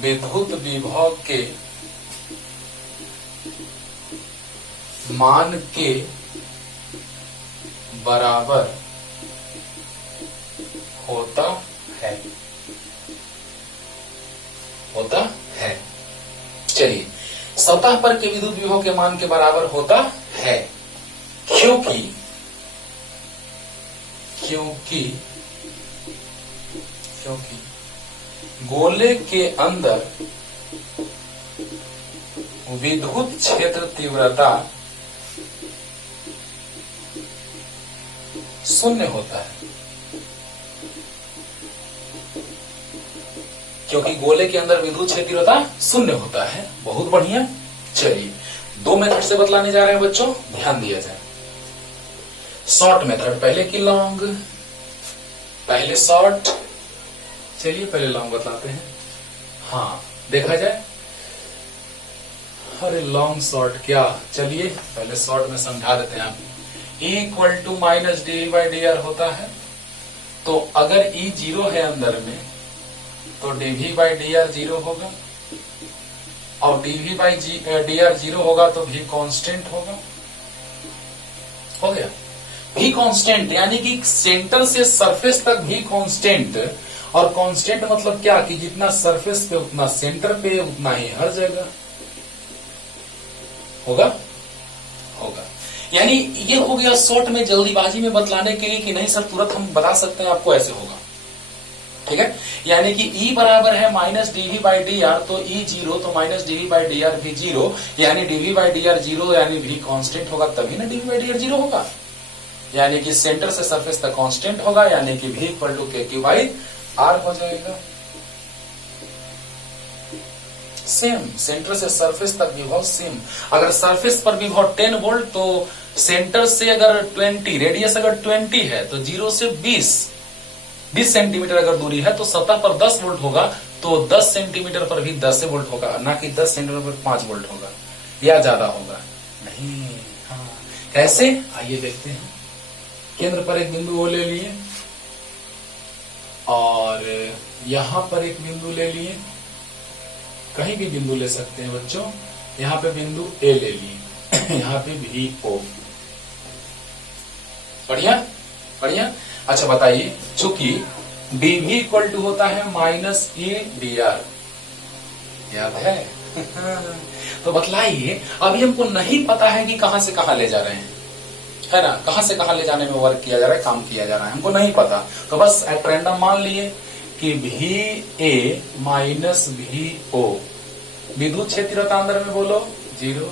विद्युत विभव के मान के बराबर होता है, होता है। चलिए, सतह पर के विद्युत विभव के मान के बराबर होता है, क्योंकि गोले के अंदर विद्युत क्षेत्र तीव्रता शून्य होता है, क्योंकि गोले के अंदर विद्युत क्षेत्र तीव्रता शून्य होता है। बहुत बढ़िया। चलिए, 2 मेथड से बतलाने जा रहे हैं बच्चों, ध्यान दिया जाए। शॉर्ट मेथड पहले की लॉन्ग, पहले शॉर्ट, चलिए पहले लॉन्ग बतलाते हैं। हाँ, देखा जाए, अरे लॉन्ग शॉर्ट क्या, चलिए पहले शॉर्ट में समझा देते हैं। E equal to minus D by D R होता है, तो अगर E 0 है अंदर में तो dv बाई डी आर 0 होगा, और dv बाई डी आर 0 होगा तो v कांस्टेंट होगा। हो गया, v कांस्टेंट, यानी कि सेंटर से सरफेस तक v कांस्टेंट और कांस्टेंट मतलब क्या कि जितना सरफेस पे उतना सेंटर पे उतना ही हर जगह होगा। यानी ये हो गया शॉर्ट में जल्दीबाजी में बतलाने के लिए कि नहीं सर तुरंत हम बता सकते हैं आपको ऐसे होगा, ठीक है। यानी कि E बराबर है minus dV by D are, तो E जीरो तो minus dV by D are भी जीरो, यानी dV by D are zero, यानी V कांस्टेंट होगा तभी ना dV by D are zero होगा। यानी कि सेंटर से सरफेस तक कांस्टेंट होगा, यानी कि V equal to KQ by R हो जाएगा। सेम सेंटर से सरफेस तक विभव सेम। अगर सरफेस पर विभव 10 वोल्ट तो सेंटर से अगर 20, रेडियस अगर 20 है तो 0 से 20 सेंटीमीटर अगर दूरी है तो सतह पर 10 वोल्ट होगा, तो 10 सेंटीमीटर पर भी 10 वोल्ट होगा, ना कि 10 सेंटीमीटर पर 5 वोल्ट होगा या ज्यादा होगा नहीं। हाँ कैसे, आइए देखते हैं। केंद्र पर एक बिंदु ओ ले लिए और यहां पर एक बिंदु ले लिए, कहीं भी बिंदु ले सकते हैं बच्चों। यहां पे बिंदु ए ले लिए, यहां पे भी ओ। बढ़िया बढ़िया। अच्छा बताइए, चूंकि dv इक्वल टू होता है माइनस E dr, याद है? तो बतलाइए, अभी हमको नहीं पता है कि कहां से कहां ले जा रहे हैं, है ना, कहां से कहां ले जाने में वर्क किया जा रहा है, काम किया जा रहा है, हमको नहीं पता। तो बस एट रैंडम मान लिए कि VA माइनस VO, विद्युत क्षेत्रता अंदर में बोलो 0,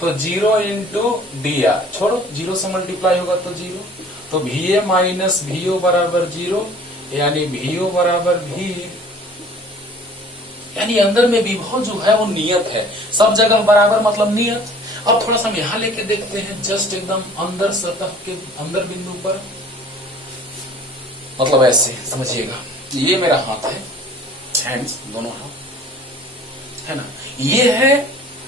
तो 0 इंटू dr, छोड़ो 0 से मल्टीप्लाई होगा तो 0, तो VA माइनस VO बराबर 0, यानी VO बराबर V, यानी अंदर में विभव जो है वो नियत है, सब जगह बराबर मतलब नियत। अब थोड़ा सा हम यहां लेके देखते हैं, जस्ट एकदम अंदर सतह के अंदर बिंदु पर, मतलब ऐसे समझिएगा, ये मेरा हाथ है, हैंड्स दोनों हाथ, है ना, ये है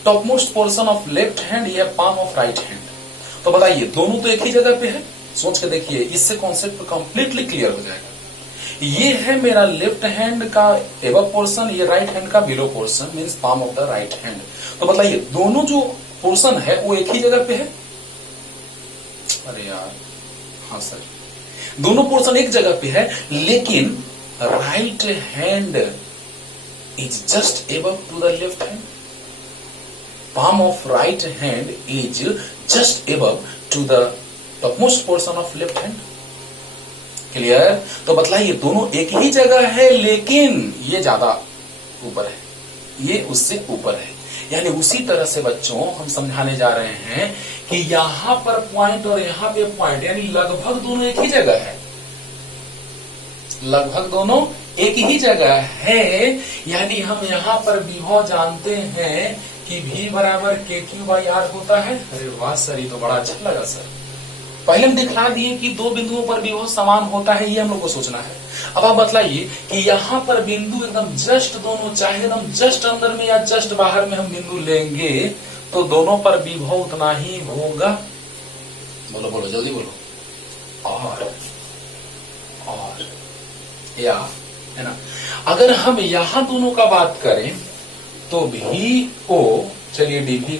top most portion of left hand, ये पाम ऑफ राइट हैंड। तो बताइए दोनों तो एक ही जगह पे है, सोच के देखिए, इससे कॉन्सेप्ट कंप्लीटली क्लियर हो जाएगा। ये है मेरा लेफ्ट हैंड का एबव पोर्शन, ये राइट हैंड का below portion, means palm of the right hand. तो बताइए दोनों जो पोर्शन है वो एक ही जगह पे है? अरे यार हाँ सर, दोनों पोर्शन एक जगह पे है, लेकिन right hand is just above to the left hand, palm of right hand is just above to the topmost portion of left hand. Clear? तो बतलाइए दोनों एक ही जगह है, लेकिन ये ज्यादा ऊपर है, ये उससे ऊपर है। यानी उसी तरह से बच्चों हम समझाने जा रहे हैं कि यहां पर पॉइंट और यहां पे पॉइंट, यानी लगभग दोनों एक ही जगह है, लगभग दोनों एक ही जगह है। यानी हम यहां पर विभव जानते हैं कि V बराबर KQ बाई R होता है। अरे वाह सर, ये तो बड़ा अच्छा लगा सर। पहले हम दिखला दिए कि दो बिंदुओं पर विभव समान होता है, ये हम लोग को सोचना है। अब आप बतलाइए कि यहाँ पर बिंदु एकदम जस्ट दोनों, चाहे एकदम जस्ट अंदर में या जस्ट बाहर में हम बिंदु लेंगे तो दोनों पर विभव उतना ही होगा। बोलो बोलो जल्दी बोलो। और या, है ना, अगर हम यहां दोनों का बात करें तो VO, चलिए dV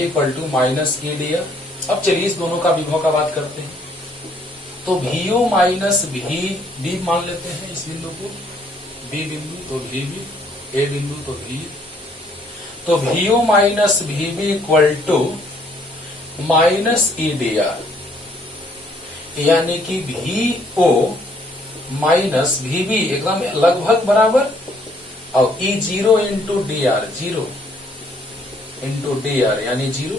equal to minus E dr। अब चलिए इस दोनों का विभव का बात करते हैं, तो VO माइनस B मान लेते हैं इस बिंदु को, B बिंदु तो VB, A बिंदु तो V, तो VO minus VB equal to minus E dr, यानी कि VO माइनस VB एकदम लगभग बराबर, और E 0 into dr, 0 into dr यानी 0,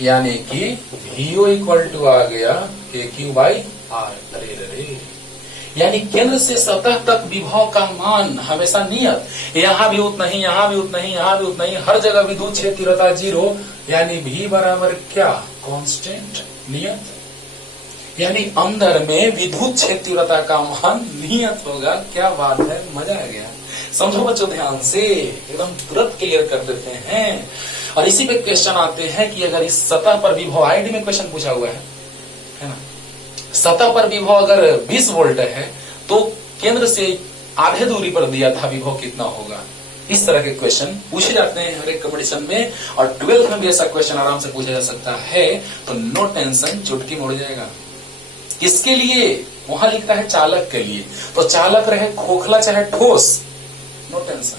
यानी कि VO इक्वल टू आ गया KQ बाई R। अरे यानी केंद्र से सतह तक विभव का मान हमेशा नियत, यहां भी उतना ही, यहां भी उतना ही, यहां भी उतना ही, हर जगह विद्युत क्षेत्रता 0, यानी V बराबर क्या, कांस्टेंट, नियत। यानी अंदर में विद्युत क्षेत्रता का मान नियत होगा। क्या बात है, मजा आ गया। समझो बच्चों ध्यान से, एकदम तुरंत क्लियर कर देते हैं। और इसी पे क्वेश्चन आते हैं कि अगर इस सतह पर विभव, आईडी में क्वेश्चन पूछा हुआ है ना, सतह पर विभव अगर 20 वोल्ट है तो केंद्र से आधे दूरी पर दिया था विभव कितना होगा। इस तरह के क्वेश्चन पूछे जाते हैं हर एक कंपटीशन में, और 12th में भी ऐसा क्वेश्चन आराम से पूछा जा सकता है। तो नो टेंशन, चुटकी मुड़ जाएगा। इसके लिए वहां लिखता है चालक के लिए, तो चालक रहे खोखला चाहे ठोस, नो टेंशन।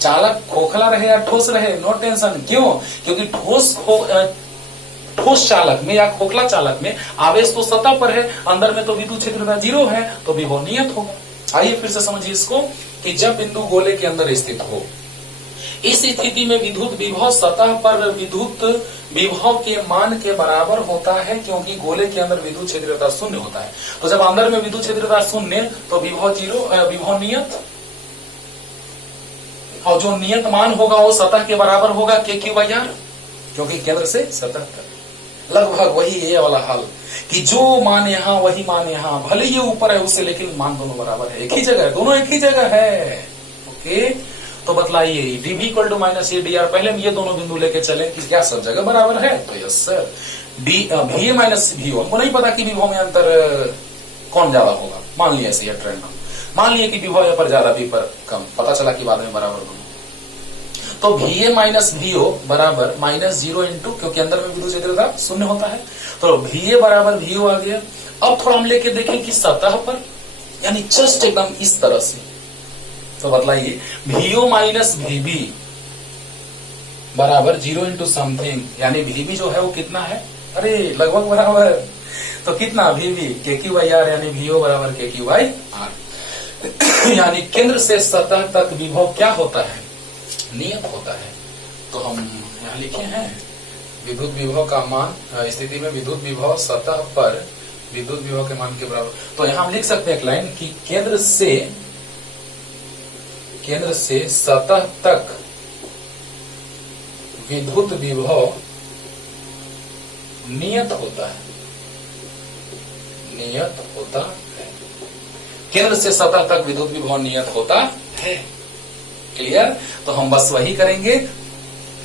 चालक खोखला रहे या ठोस रहे, नो टेंशन। क्यों? क्योंकि ठोस चालक में या खोखला चालक में आवेश तो सतह पर है, अंदर में तो विद्युत क्षेत्रता 0 है, तो विभव नियत होगा। आइए फिर से समझिए इसको कि जब बिंदु गोले के अंदर स्थित हो, इस स्थिति में विद्युत विभव सतह पर विद्युत विभव के मान के बराबर होता है, क्योंकि गोले के अंदर विद्युत क्षेत्रता 0 होता है। तो जब अंदर में विद्युत क्षेत्रता 0 तो विभव 0, विभव नियत, और जो नियत मान होगा वो सतह के बराबर होगा KQ/R, क्योंकि केंद्र से सतह तक लगभग वही ये वाला हाल कि जो मान यहाँ वही मान यहाँ, भले ये ऊपर है उससे, लेकिन मान दोनों बराबर है, एक ही जगह है, दोनों एक ही जगह है। ओके, तो बतलाइए dV = -AdR, पहले हम ये दोनों बिंदु लेके चले कि क्या सब जगह बराबर है, तो yes sir. VA minus VO, हमको नहीं पता कि विभव में अंतर कौन ज्यादा होगा, मान लिया ऐसे ट्रेंड, मान लिया कि विभव यहाँ पर ज्यादा भी पर कम, पता चला कि बाद में बराबर दोनों। तो VA माइनस VO बराबर -0 इंटू, क्योंकि अंदर में विद्युत क्षेत्रता 0 होता है, तो VA बराबर VO आ गया। अब थोड़ा हम लेके देखें कि सतह पर, यानी जस्ट एकदम इस तरह से, तो बतलाइए VO माइनस VB बराबर 0 इंटू समथिंग, यानी VB जो है वो कितना है, अरे लगभग बराबर, तो कितना VB KQ/R, यानी VO बराबर KQ/R। यानी केंद्र से सतह तक विभव क्या होता है, नियत होता है। तो हम यहाँ लिखे हैं विद्युत विभव का मान, स्थिति में विद्युत विभव सतह पर विद्युत विभव के मान के बराबर। तो यहाँ हम लिख सकते हैं एक लाइन कि केंद्र से सतह तक विद्युत विभव नियत होता है, नियत होता है। केंद्र से सतह तक विद्युत विभव नियत होता है। क्लियर? तो हम बस वही करेंगे,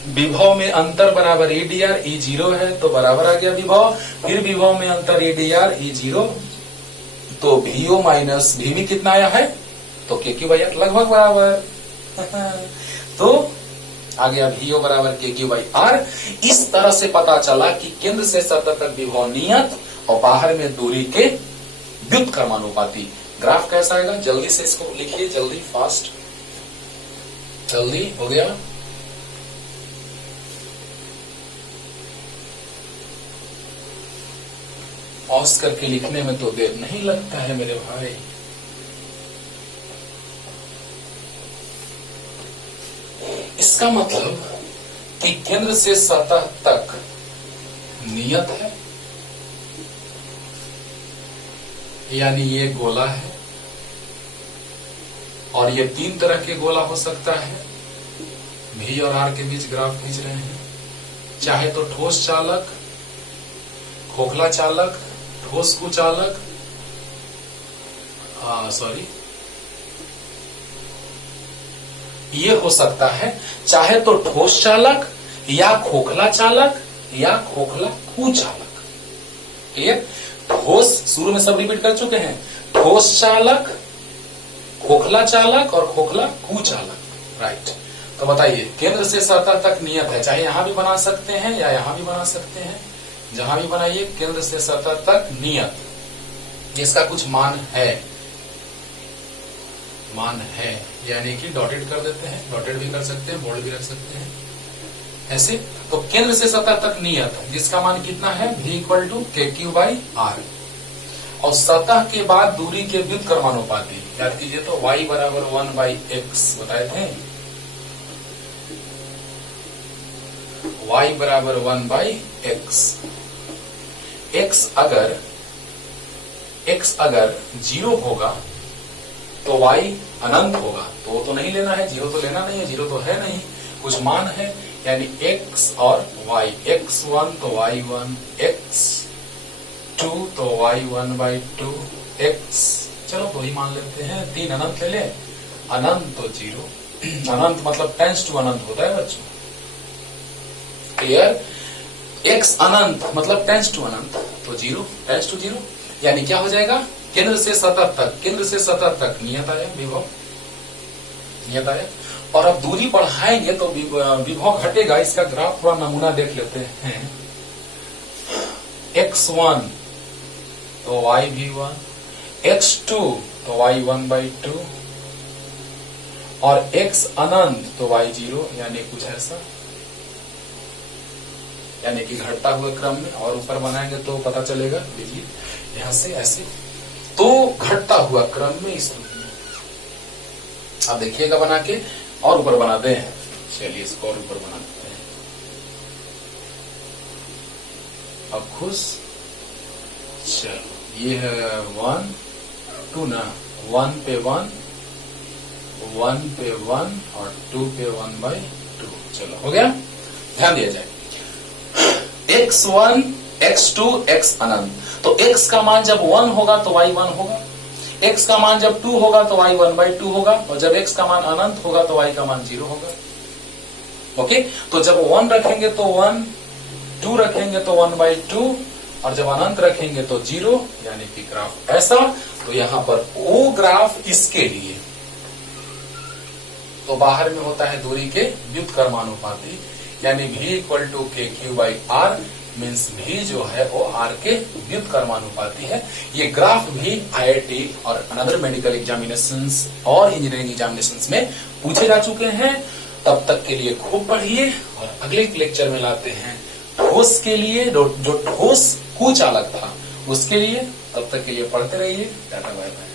विभव में अंतर बराबर AdR, E 0 है तो बराबर आ गया विभव, फिर विभव में अंतर AdR, E 0, तो VO माइनस VB कितना आया है, तो KQ/R लगभग बराबर। तो आ गया VO बराबर KQ/R। इस तरह से पता चला कि केंद्र से सतह तक विभव नियत और बाहर में दूरी के व्युत्क्रमानुपाती। ग्राफ कैसा आएगा, जल्दी से इसको लिखिए, जल्दी फास्ट, जल्दी हो गया। पॉज करके लिखने में तो देर नहीं लगता है मेरे भाई। इसका मतलब कि केंद्र से सतह तक नियत है, यानी ये गोला है, और ये 3 तरह के गोला हो सकता है। V और R के बीच ग्राफ खींच रहे हैं, चाहे तो ठोस चालक, खोखला चालक, ठोस कुचालक, सॉरी, ये हो सकता है, चाहे तो ठोस चालक या खोखला चालक या खोखला कुचालक। क्लियर? ठोस, शुरू में सब रिपीट कर चुके हैं, ठोस चालक, खोखला चालक और खोखला कुचालक। राइट, तो बताइए केंद्र से सतह तक नियत है, चाहे यहां भी बना सकते हैं या यहां भी बना सकते हैं, जहां भी बनाइए केंद्र से सतह तक नियत, जिसका कुछ मान है, यानी कि डॉटेड कर देते हैं, डॉटेड भी कर सकते हैं, बोल्ड भी रख सकते हैं ऐसे। तो केंद्र से सतह तक नियत, जिसका मान कितना है, V = KQ/R, और सतह के बाद दूरी के व्युत्क्रमानुपाती याद कीजिए, तो y बराबर 1/x बताए थे, y बराबर 1/x। x अगर 0 होगा तो y अनंत होगा, तो वो तो नहीं लेना है, 0 तो लेना नहीं है, 0 तो है नहीं, कुछ मान है, यानी x और y, x1 तो y1, x2 तो y1/2, x, चलो तो ही मान लेते हैं, 3 अनंत ले ले, अनंत तो 0, अनंत मतलब टेंस टू अनंत होता है बच्चों। क्लियर? x अनंत मतलब टेंस टू अनंत, तो 0, टेंस टू 0, यानी क्या हो जाएगा, केंद्र से सतह तक नियत आया, विभव नियत आया। और अब दूरी बढ़ाएंगे तो विभव घटेगा। इसका ग्राफ पूरा नमूना देख लेते हैं। x1 तो y भी 1, x2 तो y1/2 और x अनंत तो y0, यानी कुछ ऐसा, यानी कि घटता हुए क्रम में। और ऊपर बनाएंगे तो पता चलेगा, देखिए यहां से ऐसे, तो घटता हुआ क्रम में इस रूप में। अब देखिएगा बना के, और ऊपर बनाते हैं। चलिए इसको और ऊपर बना देते हैं। अब खुश, चलो ये है 1 2 ना, 1 पे 1, 1 पे 1 और 2 पे 1/2। चलो हो गया। ध्यान दिया जाए, x1 x2 x अनंत, तो x का मान जब 1 होगा तो y1 होगा, x का मान जब 2 होगा तो y1/2 होगा, और जब x का मान अनंत होगा तो y का मान 0 होगा। ओके, तो जब 1 रखेंगे तो 1, 2 रखेंगे तो 1/2, और जब अनंत रखेंगे तो 0, यानी कि ग्राफ ऐसा। तो यहां पर O ग्राफ इसके लिए, तो बाहर में होता है दूरी के व्युत्क्रमानुपाती, यानी v = kq/r, मीन्स v जो है वो r के व्युत्क्रमानुपाती है। ये ग्राफ भी IIT और अनदर मेडिकल एग्जामिनेशंस और इंजीनियरिंग एग्जामिनेशंस में पूछे जा चुके हैं। तब तक के लिए खूब पढ़िए, और अगले लेक्चर में लाते हैं ठोस के लिए, जो ठोस कुचालक था उसके लिए। तब तक के लिए पढ़ते रहिए। Tata bye bye.